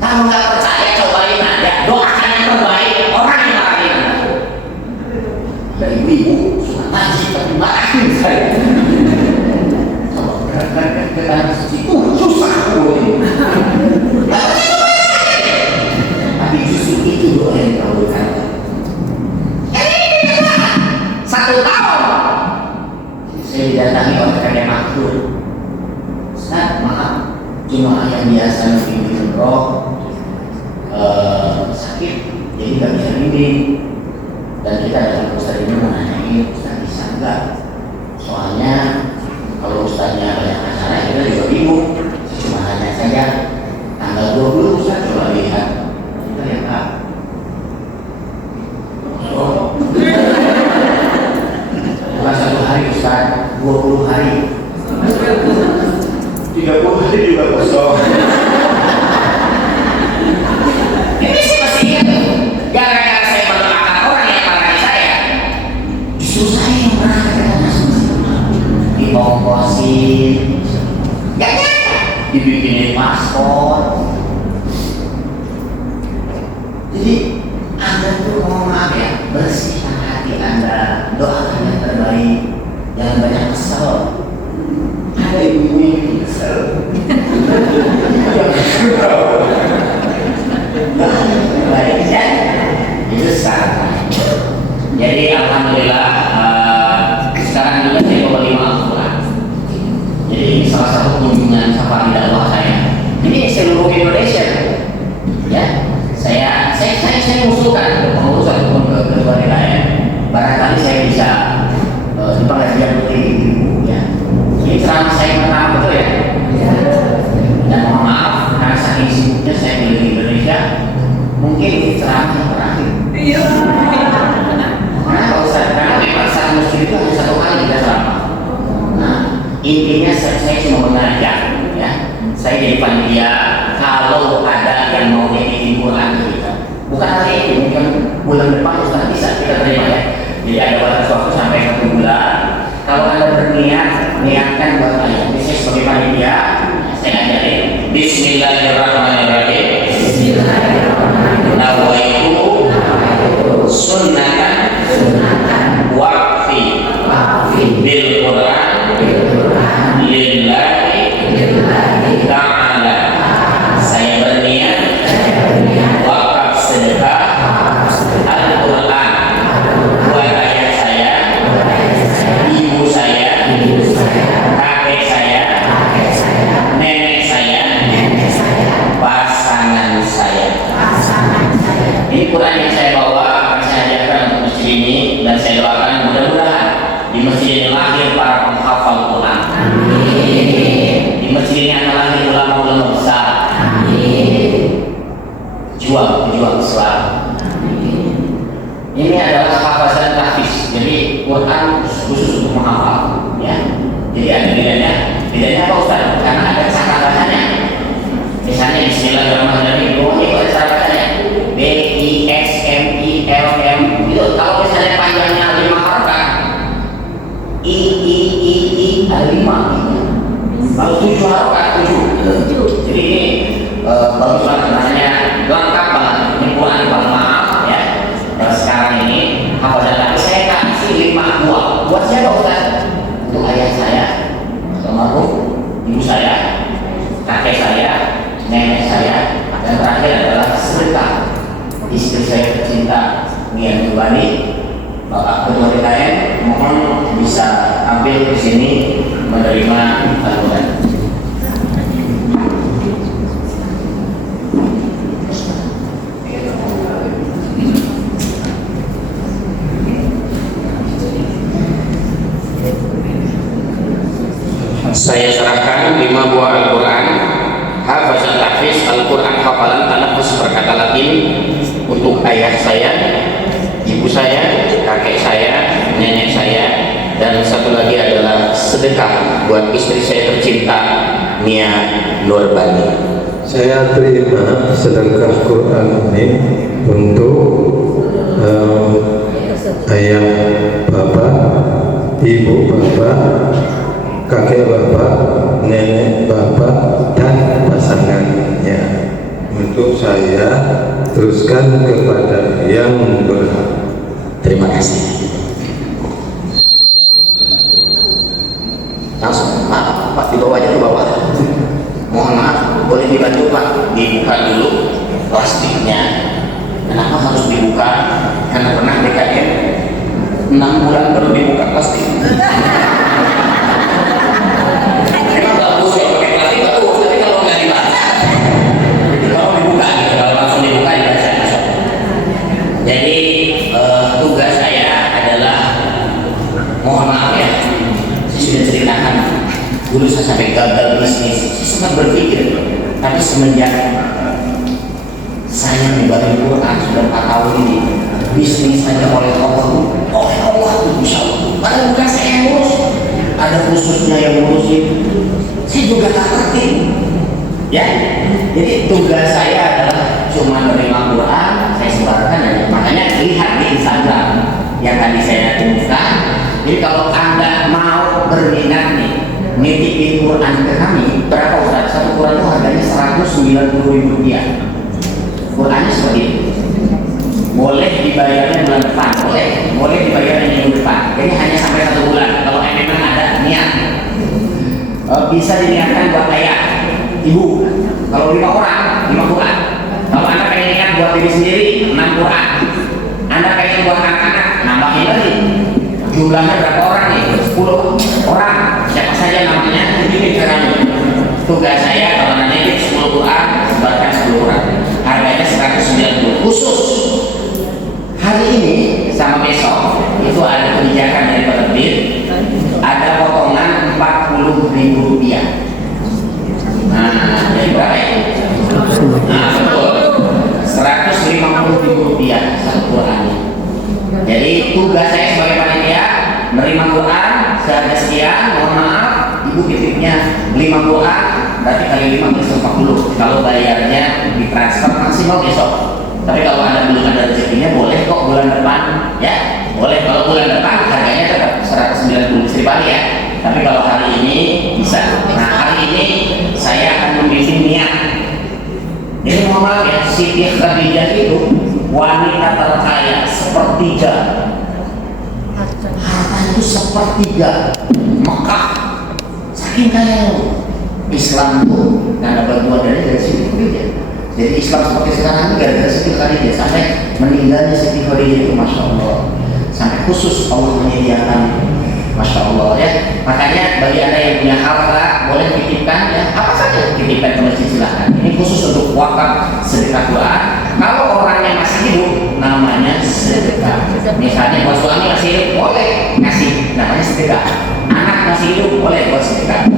Kamu nggak percaya cobain aja. Doakan yang terbaik. Orang yang marahin. Dan ibu suka ngaji tapi marahin saya. Coba berangkat ke tanah suci. Susah ini. Tapi justru itu doa yang dikabulkan. 1 tahun saya didatangi oleh kakek Makhluk. Ustaz, maaf, jemaah yang biasa bimbing umroh sakit, jadi nggak bisa bimbing. Dan kita datang ke Ustaz ini menanyai, Ustaz bisa nggak? Soalnya kalau Ustaznya banyak acara, kita juga bingung. Cuma hanya saja tanggal 20 Ustaz coba lihat. Kita lihat Pak. Bukan 1 hari Ustaz, 20 hari. 30 hari juga kosong. Ini sih masih ingat tuh. Gara-gara saya mendoakan orang yang marahi saya, justru saya yang berangkat ke tanah suci. Dibongkosin, gak nyata, dibikinin paspor. Jadi Anda tuh mohon maaf ya, bersihkan hati Anda, doakan yang terbaik, jangan banyak kesel. Ada ibu-ibu yang kesel. Baik ya, itu salah. Jadi alhamdulillah sekarang juga saya bawa 5 Al-Quran. Jadi ini salah satu kunjungan safari dakwah saya. Ini seluruh Indonesia, ya. Saya mengusulkan pengurus ataupun ketua wilayah, barangkali saya bisa di pengajian ibu ya. Ini ceramah saya pertama betul ya. Dan mohon maaf karena saking sibuknya saya keliling Indonesia, mungkin ini ceramah yang terakhir. Iya. Karena kalau karena memang satu muslim itu hanya 1 kali kita ceramah. Nah, intinya saya cuma mengajak ya. Saya jadi panitia kalau ada yang mau ngikutin Quran kita. Bukan hari ini, mungkin bulan depan Ustaz bisa kita terima ya. Jadi ada batas waktu sampai 1 bulan. Kalau Anda berniat, niatkan buat ayat. Ini sebagai panitia, saya ajarin. Bismillahirrahmanirrahim. Nawaitu sunnatan waqfi bil Quran lillahi ta'ala. Saya berniat wakaf sedekah Al-Quran buat ayah saya, ibu saya, kakek saya, nenek saya, pasangan saya. Ini Quran yang saya bawa akan saya ajarkan untuk masjid ini, dan saya doakan mudah-mudahan di masjid ini lahir para penghafal Quran. Di masjid ini akan lahir ulama-ulama besar. Juang Islam. Ini adalah hafazan tahfiz. Jadi Quran khusus untuk menghafal, ya. Jadi ada bedanya apa Ustaz? Karena ada cara bacanya. Misalnya Bismillahirrahmanirrahim, itu ada cara bacanya. BISMILM. Itu kalau misalnya panjangnya 5 harokat, I ada 5. Kalau 7 harokat 7. Jadi ini bagus banget, namanya lengkap banget. Ini Quran Bang, maaf ya. Dan sekarang ini hafazan tahfiz saya kasih 5 buah. Buat siapa Ustaz? Untuk ayah saya, almarhum, ibu saya, kakek saya, nenek saya, dan terakhir adalah sedekah istri saya tercinta Mian Jubani, Bapak Ketua DKM, bisa tampil di sini menerima Al-Quran. Saya serahkan 5 buah Al-Quran, hafazan tahfiz Al-Quran hafalan tanafus berkata Latin untuk ayah saya, ibu saya, kakek saya, nenek saya, dan satu lagi adalah sedekah buat istri saya tercinta Nia Nurbani. Saya terima sedekah Quran ini untuk ayah bapak, ibu bapak, kakek bapak, nenek bapak, dan pasangannya. Untuk saya teruskan kepada yang berhak. Terima kasih. Langsung, maaf Pak, dibawa aja ke Bapak. Mohon maaf, boleh dibantu Pak, dibuka dulu plastiknya. Kenapa harus dibuka? Karena pernah DKM 6 bulan baru dibuka plastik. Memang bagus ya pakai plastik bagus, tapi kalau nggak dibaca, kalau dibuka gitu, kalau langsung dibuka dibaca. Jadi tugas saya adalah, mohon maaf ya, saya sudah ceritakan dulu saya sampai gagal bisnis. Saya sempat berpikir, tapi semenjak saya membaca Quran sudah 4 tahun ini, bisnis saja oleh Allah tuh Insya Allah. Padahal bukan saya yang ngurus, ada khususnya yang ngurusin. Saya juga tak ngerti, ya. Jadi tugas saya adalah cuma menerima Quran, saya sebarkan aja. Makanya lihat di Instagram yang tadi saya tunjukkan. Jadi kalau Anda mau berminat nih nitipin Quran ke kami, berapa Ustaz? Satu Quran itu harganya Rp190.000. Qurannya seperti itu. Boleh dibayarnya bulan depan, boleh dibayarnya minggu depan. Jadi hanya sampai 1 bulan. Kalau memang ada niat, bisa diniatkan buat ayah, ibu. Kalau 5 orang, 5 Quran. Kalau Anda pengen niat buat diri sendiri, 6 Quran. Anda pengen buat anak-anak, nambahin lagi. Jumlahnya berapa orang nih? 10 orang. Siapa saja namanya, dibikin ke kami. Tugas saya kalau nanti 10 Quran, sebarkan 10 Quran. Harganya 190 khusus. Hari ini sama besok itu ada kebijakan dari penerbit, ada potongan Rp40.000. Nah, jadi berapa itu? Nah, betul. Rp150.000 satu Quran. Jadi tugas saya sebagai panitia menerima Quran seharga sekian. Mohon maaf, ibu titipnya 5 Quran, berarti kali 5 besok 40. Kalau bayarnya ditransfer maksimal besok. Tapi kalau Anda belum ada rezekinya, boleh kok bulan depan, ya. Boleh kalau bulan depan harganya tetap 190 Rp1.000 ya. Tapi kalau hari ini bisa. Nah, hari ini saya akan membikin niat. Jadi mohon maaf ya, Siti Khadijah itu wanita terkaya sepertiga. Harta itu sepertiga Mekah. Saking kaya loh. Islam tuh karena berbuat dari Siti Khadijah. Jadi Islam seperti sekarang ini gara-gara Siti Khadijah. Sampai meninggalnya Siti Khadijah itu Masya Allah. Sampai khusus Allah menyediakan, Masya Allah ya. Makanya bagi Anda yang punya harta, boleh titipkan ya, apa saja titipkan ke masjid silahkan. Ini khusus untuk wakaf sedekah Quran. Kalau orangnya masih hidup, namanya sedekah. Misalnya kalau suami masih hidup, boleh ngasih, namanya sedekah. Anak masih hidup, boleh buat sedekah.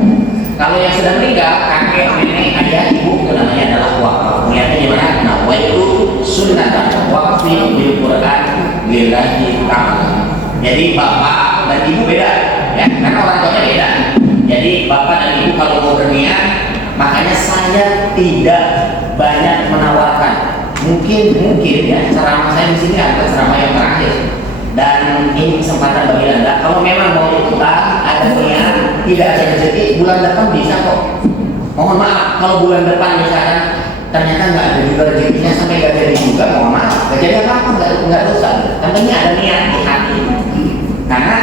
Kalau yang sudah meninggal, kakek, nenek, ayah, ibu, itu namanya adalah wakaf. Melihatnya gimana? Nah, itu sunnatan waqfi bil Quran lillahi ta'ala. Jadi bapak dan ibu beda, ya, karena orang tuanya beda. Jadi bapak dan ibu kalau mau berniat, makanya saya tidak banyak menawarkan. Mungkin ya ceramah saya di sini adalah ceramah yang terakhir. Dan ini kesempatan bagi Anda. Kalau memang mau ikutan, ada niat, tidak ada rezeki, bulan depan bisa kok. Mohon maaf, kalau bulan depan misalkan ternyata nggak ada juga rezekinya sampai nggak jadi juga, mohon maaf. Nggak jadi apa-apa, nggak dosa. Tentunya ada niat di hati. Karena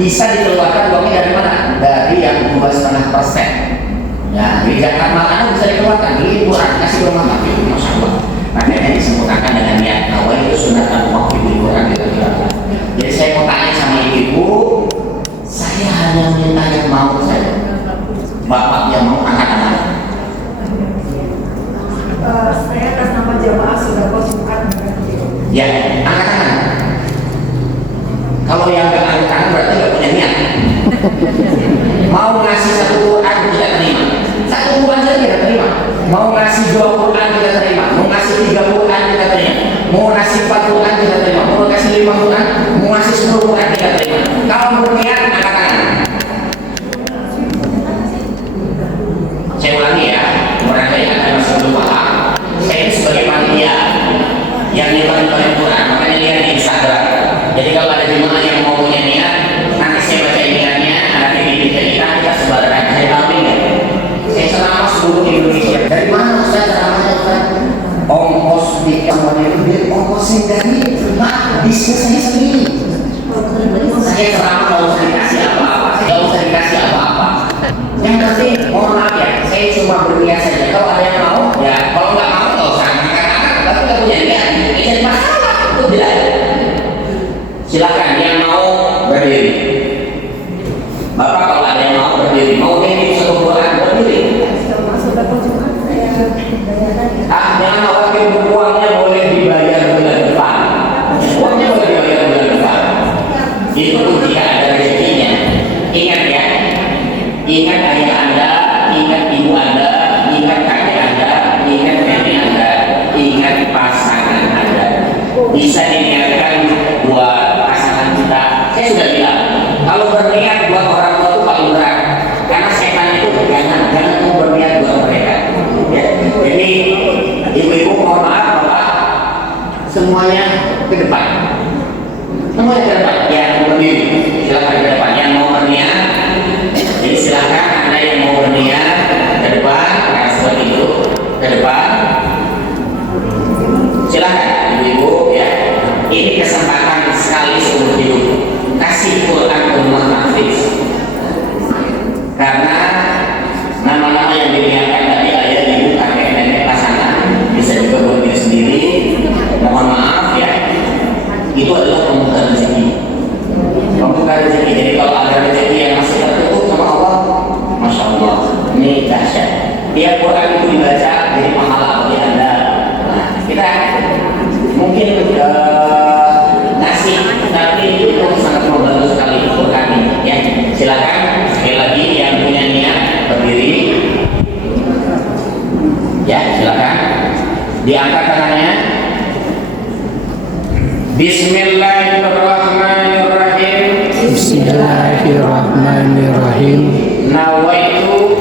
bisa dikeluarkan uangnya dari mana? Dari yang 2,5%. Ya, di zakat mal Anda bisa dikeluarkan, beli Quran, kasih rumah makan, Masya Allah. Makanya disempurnakan dengan niat awal itu sunatan waktu di Quran gitu. Jadi saya mau tanya sama ibu, yang gak angkat tangan berarti gak punya niat. Mau ngasih satu Quran tidak terima, satu Quran saja tidak terima. Mau ngasih 2 Quran tidak terima, mau ngasih 3 Quran tidak terima, mau ngasih 4 Quran tidak terima, mau ngasih 5 Quran, mau ngasih 10 Quran tidak terima. Kalau berniat angkat tangan. Saya ulangi ya, mereka yang ada masih belum paham. Saya ini sebagai panitia yang nyebar-nyebarin Quran, makanya lihat di Instagram. Jadi kalau ada jemaah yang mau punya niat, nanti saya baca niatnya, nanti di kita sebarkan. Saya tampil ya. Saya ceramah seluruh Indonesia. Dari mana Ustaz ceramahnya Ustaz? Ongkos di kamarnya itu dia ongkosin dari bisnis saya sendiri. Saya ceramah nggak usah dikasih apa-apa, nggak usah dikasih apa-apa. Yang penting, mohon maaf ya, saya cuma berniat saja. Kalau ada yang mau, ya. Kalau nggak mau, nggak usah angkat-angkat. Tapi nggak punya niat, ini jadi masalah. Itu tidak. Silakan yang mau berdiri. Bapak kalau ada yang mau berdiri, mau nyanyi satu Quran berdiri. Jangan khawatir, uangnya boleh dibayar bulan depan. Uangnya boleh dibayar bulan depan. Itu pun jika ada rezekinya. Ingat ya, ingat ayah Anda, ingat ibu Anda, ingat kakek Anda, ingat nenek Anda, ingat pasangan Anda. Bisa diniatkan buat pasangan kita. Saya sudah bilang, kalau berniat buat orang tua itu paling berat, karena setan itu jangan mau berniat buat mereka. Ya. Jadi ibu-ibu mohon maaf Bapak, semuanya ke depan. Semuanya ke depan. Yang berdiri silakan ke depan. Yang mau berniat, jadi silakan Anda yang mau berniat ke depan, karena seperti itu ke depan. Silakan ibu-ibu ya. Ini kesempatan sekali seumur hidup. Kasih Quran ke rumah Hafiz. Karena nama-nama yang dilihatkan tadi ayah, ibu, kakek, nenek, pasangan bisa juga buat diri sendiri. Mohon maaf ya. Itu adalah pembuka rezeki. Pembuka rezeki. Jadi kalau ada rezeki yang masih tertutup sama Allah, masya Allah, ini dahsyat. Tiap Quran itu dibaca jadi pahala bagi Anda. Nah, kita mungkin ngasih, tapi itu sangat membantu sekali untuk kami. Ya, silakan sekali lagi yang punya niat berdiri. Ya, silakan diangkat tangannya. Bismillahirrahmanirrahim. Bismillahirrahmanirrahim.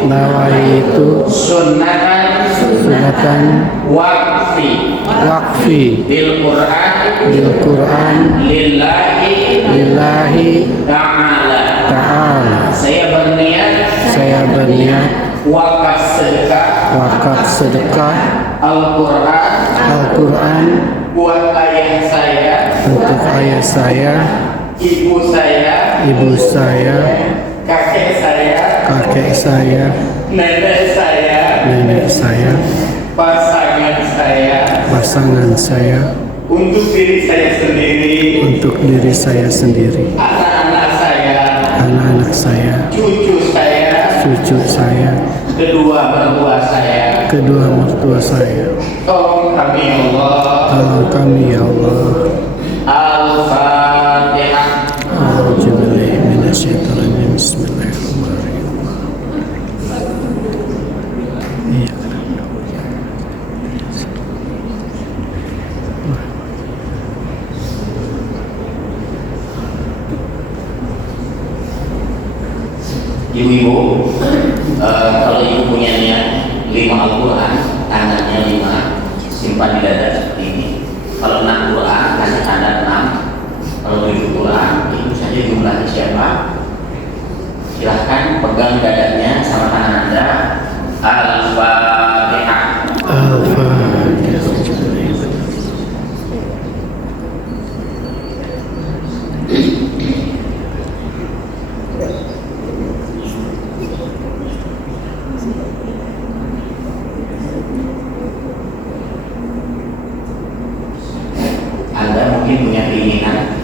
Nawaitu Sunnatan waqfi bil Quran lillahi ta'ala. Saya berniat wakaf sedekah Al-Quran buat untuk ayah saya, ibu saya, kakek saya, nenek saya, pasangan saya, untuk diri saya sendiri, anak-anak saya, cucu saya, kedua mertua saya. Tolong kami ya Allah. Al-Fatihah. A'udzubillahi minasyaitonir rajim. Bismillahirrahmanirrahim. Iya. Ibu-ibu, kalau ibu punya niat 5 Al-Quran, tangannya 5, simpan di dada seperti ini. Kalau 6 Quran, kasih tanda 6. Kalau 7 Quran, itu saja jumlahnya siapa? Silahkan pegang dadanya sama tangan Anda. Al-Fatihah. Anda mungkin punya keinginan,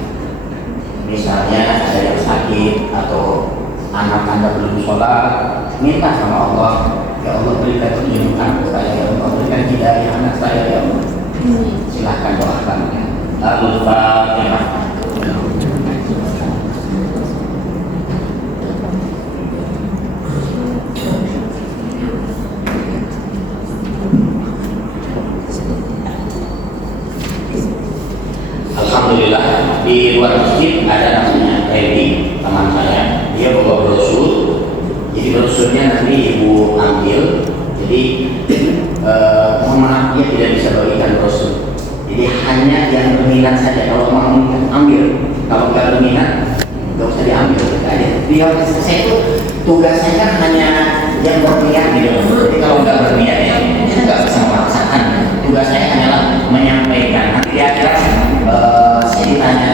misalnya ada yang sakit atau anak Anda belum sholat, minta sama Allah, ya Allah berikan kehidupan saya, ya Allah berikan hidayah anak saya, ya Allah. Silahkan doakan. Al-Fatihah. berminat, nggak usah diambil aja. Dia saya itu tugas saya kan hanya yang berniat gitu. Jadi kalau nggak berniat ya kita nggak bisa memaksakan. Tugas saya hanyalah menyampaikan. Nanti di akhirat saya ditanya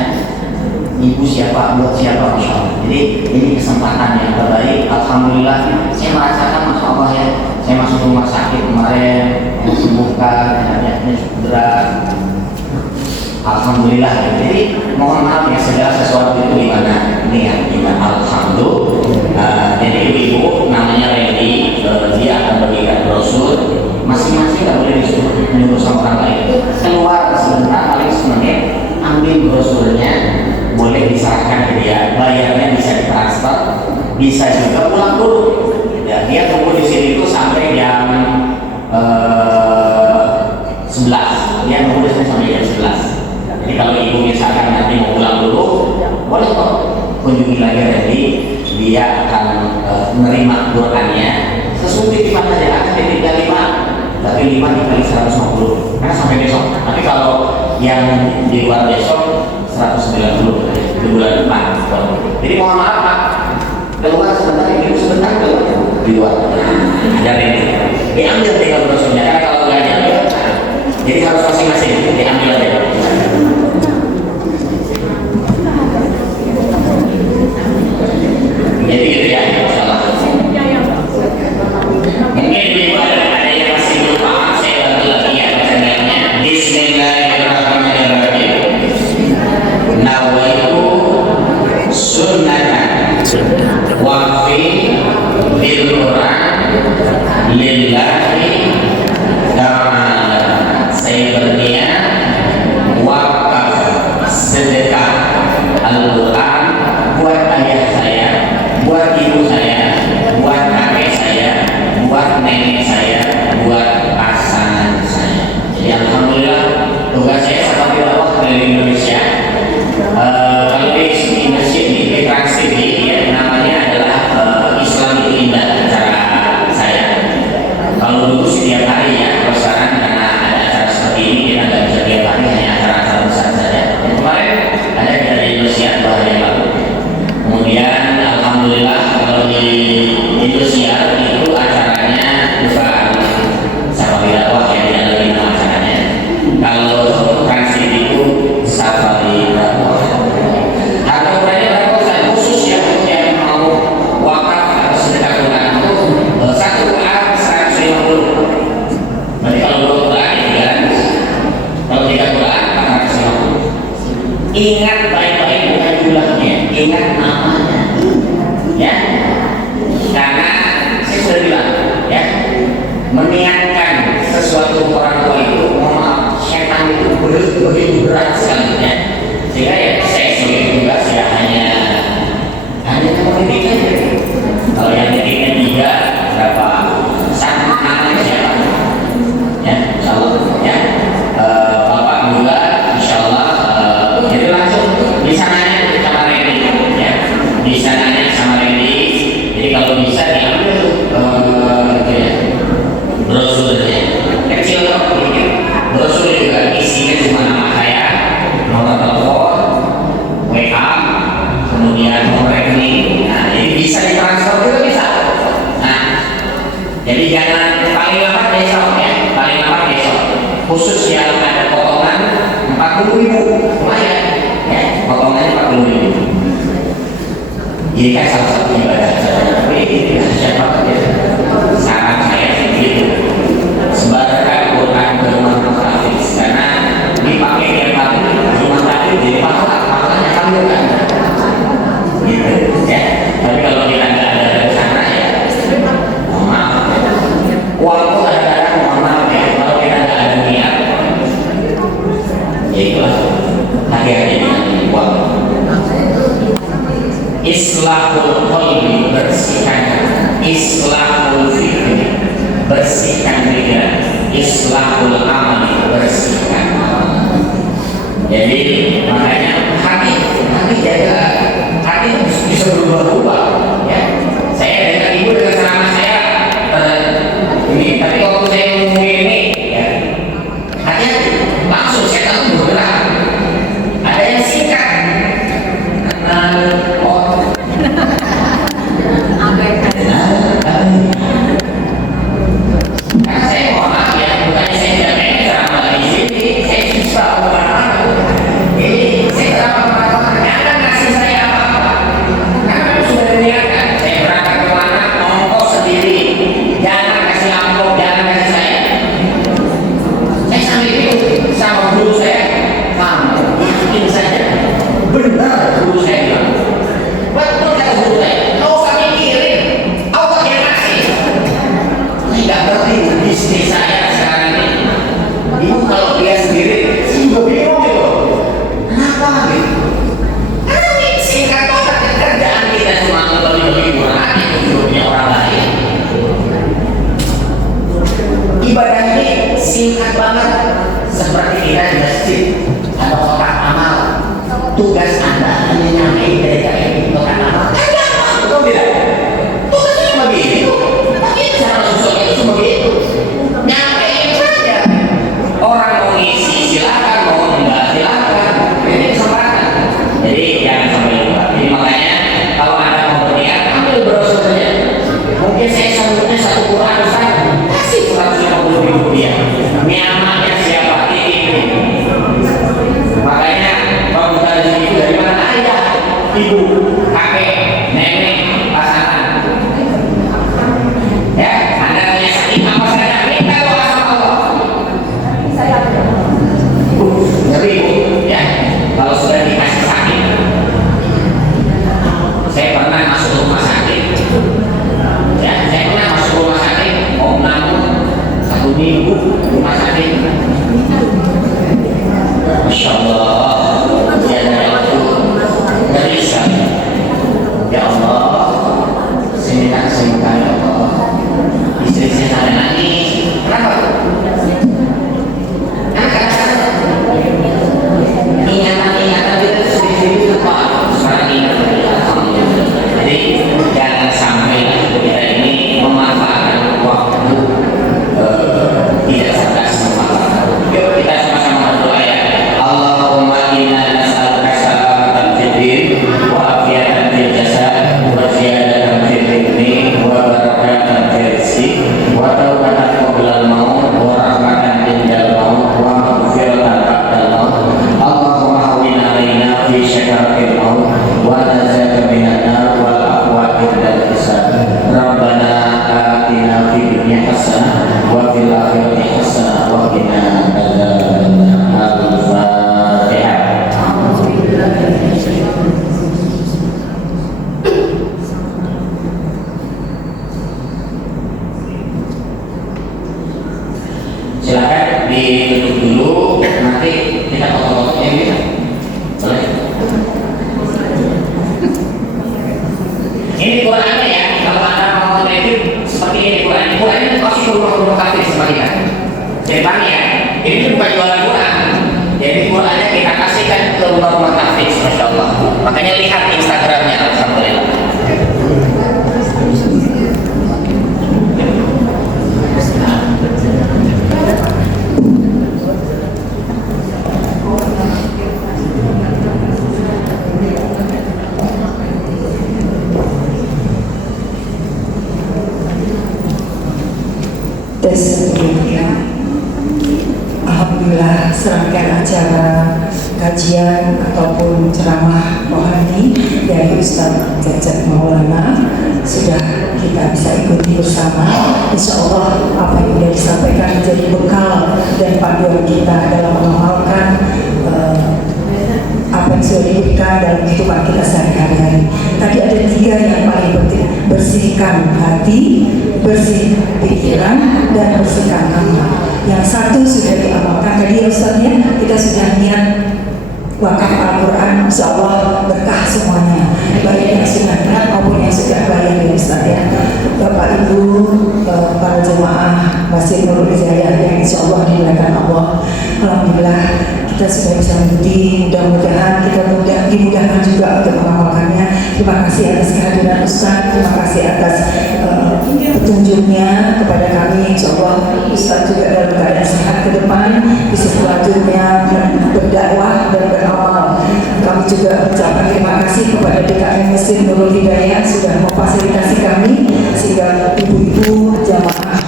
ibu siapa, buat siapa, masya Allah. Jadi ini kesempatan yang terbaik. Alhamdulillah saya merasakan, masya Allah ya. Saya masuk rumah sakit kemarin, disembuhkan, penyakitnya cukup berat. Alhamdulillah ya. Jadi mohon maaf ya segala sesuatu itu di mana niat kita. Alhamdulillah. Jadi ibu namanya Randy, dia akan berikan brosur. Masing-masing nggak boleh disuruh menyuruh sama orang lain. Keluar sebentar paling semenit, ambil brosurnya, boleh diserahkan ke dia. Bayarnya bisa ditransfer, bisa juga pulang dulu. Ya, dia tunggu di sini itu sampai jam 11. Dia tunggu di sini sampai jam 11. Jadi kalau ibu misalkan nanti mau pulang dulu, boleh kok kunjungi lagi Randy. Dia akan menerima Qurannya sesuai mana saja, akan tidak 5, tapi 5 dikali 150 karena sampai besok. Tapi kalau yang di luar besok 190 di bulan depan. Jadi mohon maaf Pak, keluar sebentar, ibu sebentar keluar di luar. Ada Randy, diambil tinggal brosurnya karena kalau nggak diambil, jadi harus masing-masing diambil aja. Jadi gitu ya, insyaallah. Mungkin ibu ada yang masih belum paham, saya bantu lagi ya bacanya. Bismillahirrahmanirrahim. Nawaitu sunnatan wa fi bil Quran lillahi ta'ala. Saya berniat wakaf sedekah Al-Quran buat ayah saya, buat ibu saya, buat kakek saya, buat nenek saya, buat pasangan saya. Jadi alhamdulillah tugas saya seperti dakwah dari Indonesia. Kalau di masjid di Trans TV ya, namanya adalah Islam itu Indah acara saya. Kalau dulu setiap hari ya, terus sekarang karena ada acara seperti ini kita nggak bisa tiap hari, hanya acara-acara besar saja. Dan kemarin ada di Indonesia 2 hari yang lalu. Kemudian alhamdulillah kalau di Indosiar itu acaranya bukan Safari Dakwah yang tidak lagi nama acaranya. Kalau Trans TV itu Safari Dakwah. Harga ukurannya berapa? Saya khusus yang mau wakaf atau sedekah Quran itu 1 Quran 150. Berarti kalau 2 Quran ya 300. Kalau 3 Quran 450. Ingat baik-baik bukan jumlahnya, ingat namanya, ya. Karena saya sudah bilang, ya, mengingatkan sesuatu orang tua itu, mohon maaf, setan itu begitu berat sekali, ya. Sehingga ya saya sebagai tugas ya hanya mendidik aja. Kalau yang didiknya 3 berapa? 1 namanya siapa? Ya, insyaallah, ya. Bapak juga, insyaallah. Jadi langsung bisa nanya sama Randy, ya. Bisa nanya sama Randy. Jadi kalau bisa diambil brosurnya. Kecil kok, brosur juga isinya cuma nama saya, nomor telepon, WA, kemudian nomor rekening. Nah, jadi bisa ditransfer juga bisa. Nah, jadi jangan paling lambat besok ya, paling lambat besok. Khusus yang ada potongan 40.000, lumayan, ya, potongannya 40.000. Jadi kan salah satu ibadah saya, tapi ini siapa saja. Saran saya begitu, sebarkan Quran ke rumah sakit karena dipakai tiap hari rumah sakit jadi pahalanya kambing kan, gitu ya. Tapi kalau kita nggak ada rencana ya, mohon maaf. Walaupun kadang-kadang mohon maaf ya, kalau kita nggak ada niat, ya itulah hati-hati dengan uang. Islahul qalbi, bersihkan. Islahul fikri, bersihkan pikiran. Islahul amali, bersihkan. Jadi makanya hati jaga, hati bisa berubah-ubah. Ya, saya dengan ibu dengan ceramah saya ini, tapi kalau saya ngomong ini, ya hati-hati, langsung saya tahu bergerak. Ada yang singkat, kakek, nenek, pasangan. Ya, Anda punya sakit apa saja, minta doa sama Allah. Ngeri Bu, ya. Kalau sudah dikasih sakit, saya pernah masuk rumah sakit. Ya, saya pernah masuk rumah sakit, mau namun 1 minggu rumah sakit. Masya Allah, dia itu ngeri sekali. Ya Allah, sini nak kesembuhan ya Allah. Istri saya sampai nangis. Kenapa? Ingatan kita sedikit lupa. Sekarang ingat. Jadi jangan sampai kita ini memanfaatkan waktu tidak cerdas memanfaatkan. Yuk kita sama-sama berdoa ya. Allahumma inna nas'aluka salamatan fid din wa afiatan fil jasad wa ziyadatan fil ilmi wa barakatan fil rizqi wa taubatan qabla al-maut wa rahmatan indal maut wa maghfiratan ba'dal maut. Allahumma hawwin 'alaina fi syakaratil maut wa najata minan nar wal aqwa indal hisab. Rabbana atina fid dunya hasanah wa fil akhirati hasanah wa qina adzabannar. Al-Fatihah. Silakan ditutup dulu, nanti kita foto-foto ya bisa. Boleh? Ini Qurannya ya, kalau Anda mau review seperti ini Quran. Quran ini pasti rumah-rumah kafir seperti kan. Ceritanya ya, ini bukan jualan Quran. Jadi Qurannya kita kasihkan ke rumah-rumah kafir, Masya Allah. Makanya lihat Instagramnya, alhamdulillah. Dan sebelumnya, alhamdulillah serangkaian acara kajian ataupun ceramah rohani dari Ustaz Cecep Maulana sudah kita bisa ikuti bersama. Insya Allah apa yang sudah disampaikan menjadi bekal dan panduan kita dalam mengamalkan apa yang sudah diberikan dalam kehidupan kita sehari-hari. Tadi ada 3 yang paling penting: bersihkan hati, bersih pikiran, dan bersihkan amal. Yang satu sudah diamalkan tadi ya Ustaznya, kita sudah niat wakaf Al-Quran, insya Allah berkah semuanya, baik yang sudah niat maupun yang sudah bayar ya Ustaz ya. Bapak Ibu, para jemaah Masjid Nurul Hidayah yang insya Allah dimuliakan Allah, alhamdulillah kita sudah bisa mengikuti. Mudah-mudahan kita dimudahkan juga untuk mengamalkannya. Terima kasih atas kehadiran Ustaz, terima kasih atas petunjuknya kepada kami. Insya Allah Ustaz juga dalam keadaan sehat ke depan bisa selanjutnya berdakwah dan beramal. Kami juga ucapkan terima kasih kepada DKM Masjid Nurul Hidayah sudah memfasilitasi kami sehingga ibu-ibu jamaah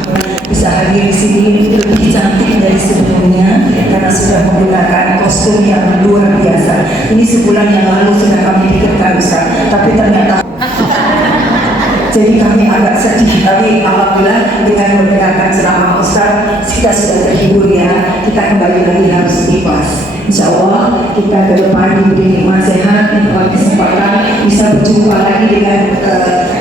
bisa hadir di sini lebih cantik dari sebelumnya karena sudah menggunakan kostum yang luar biasa. Ini sebulan yang lalu sudah kami pikirkan Ustaz, tapi ternyata jadi kami agak sedih, tapi alhamdulillah dengan mendengarkan ceramah Ustaz kita sudah terhibur ya. Kita kembali lagi harus ikhlas. Insya Allah kita ke depan diberi nikmat sehat, nikmat kesempatan bisa berjumpa lagi dengan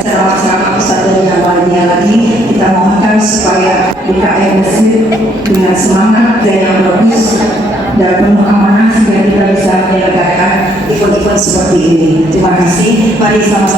ceramah-ceramah Ustaz dan yang lainnya lagi. Kita mohonkan supaya DKM Masjid dengan semangat dan yang bagus dan penuh amanah sehingga kita bisa menyelenggarakan event-event seperti ini. Terima kasih. Mari sama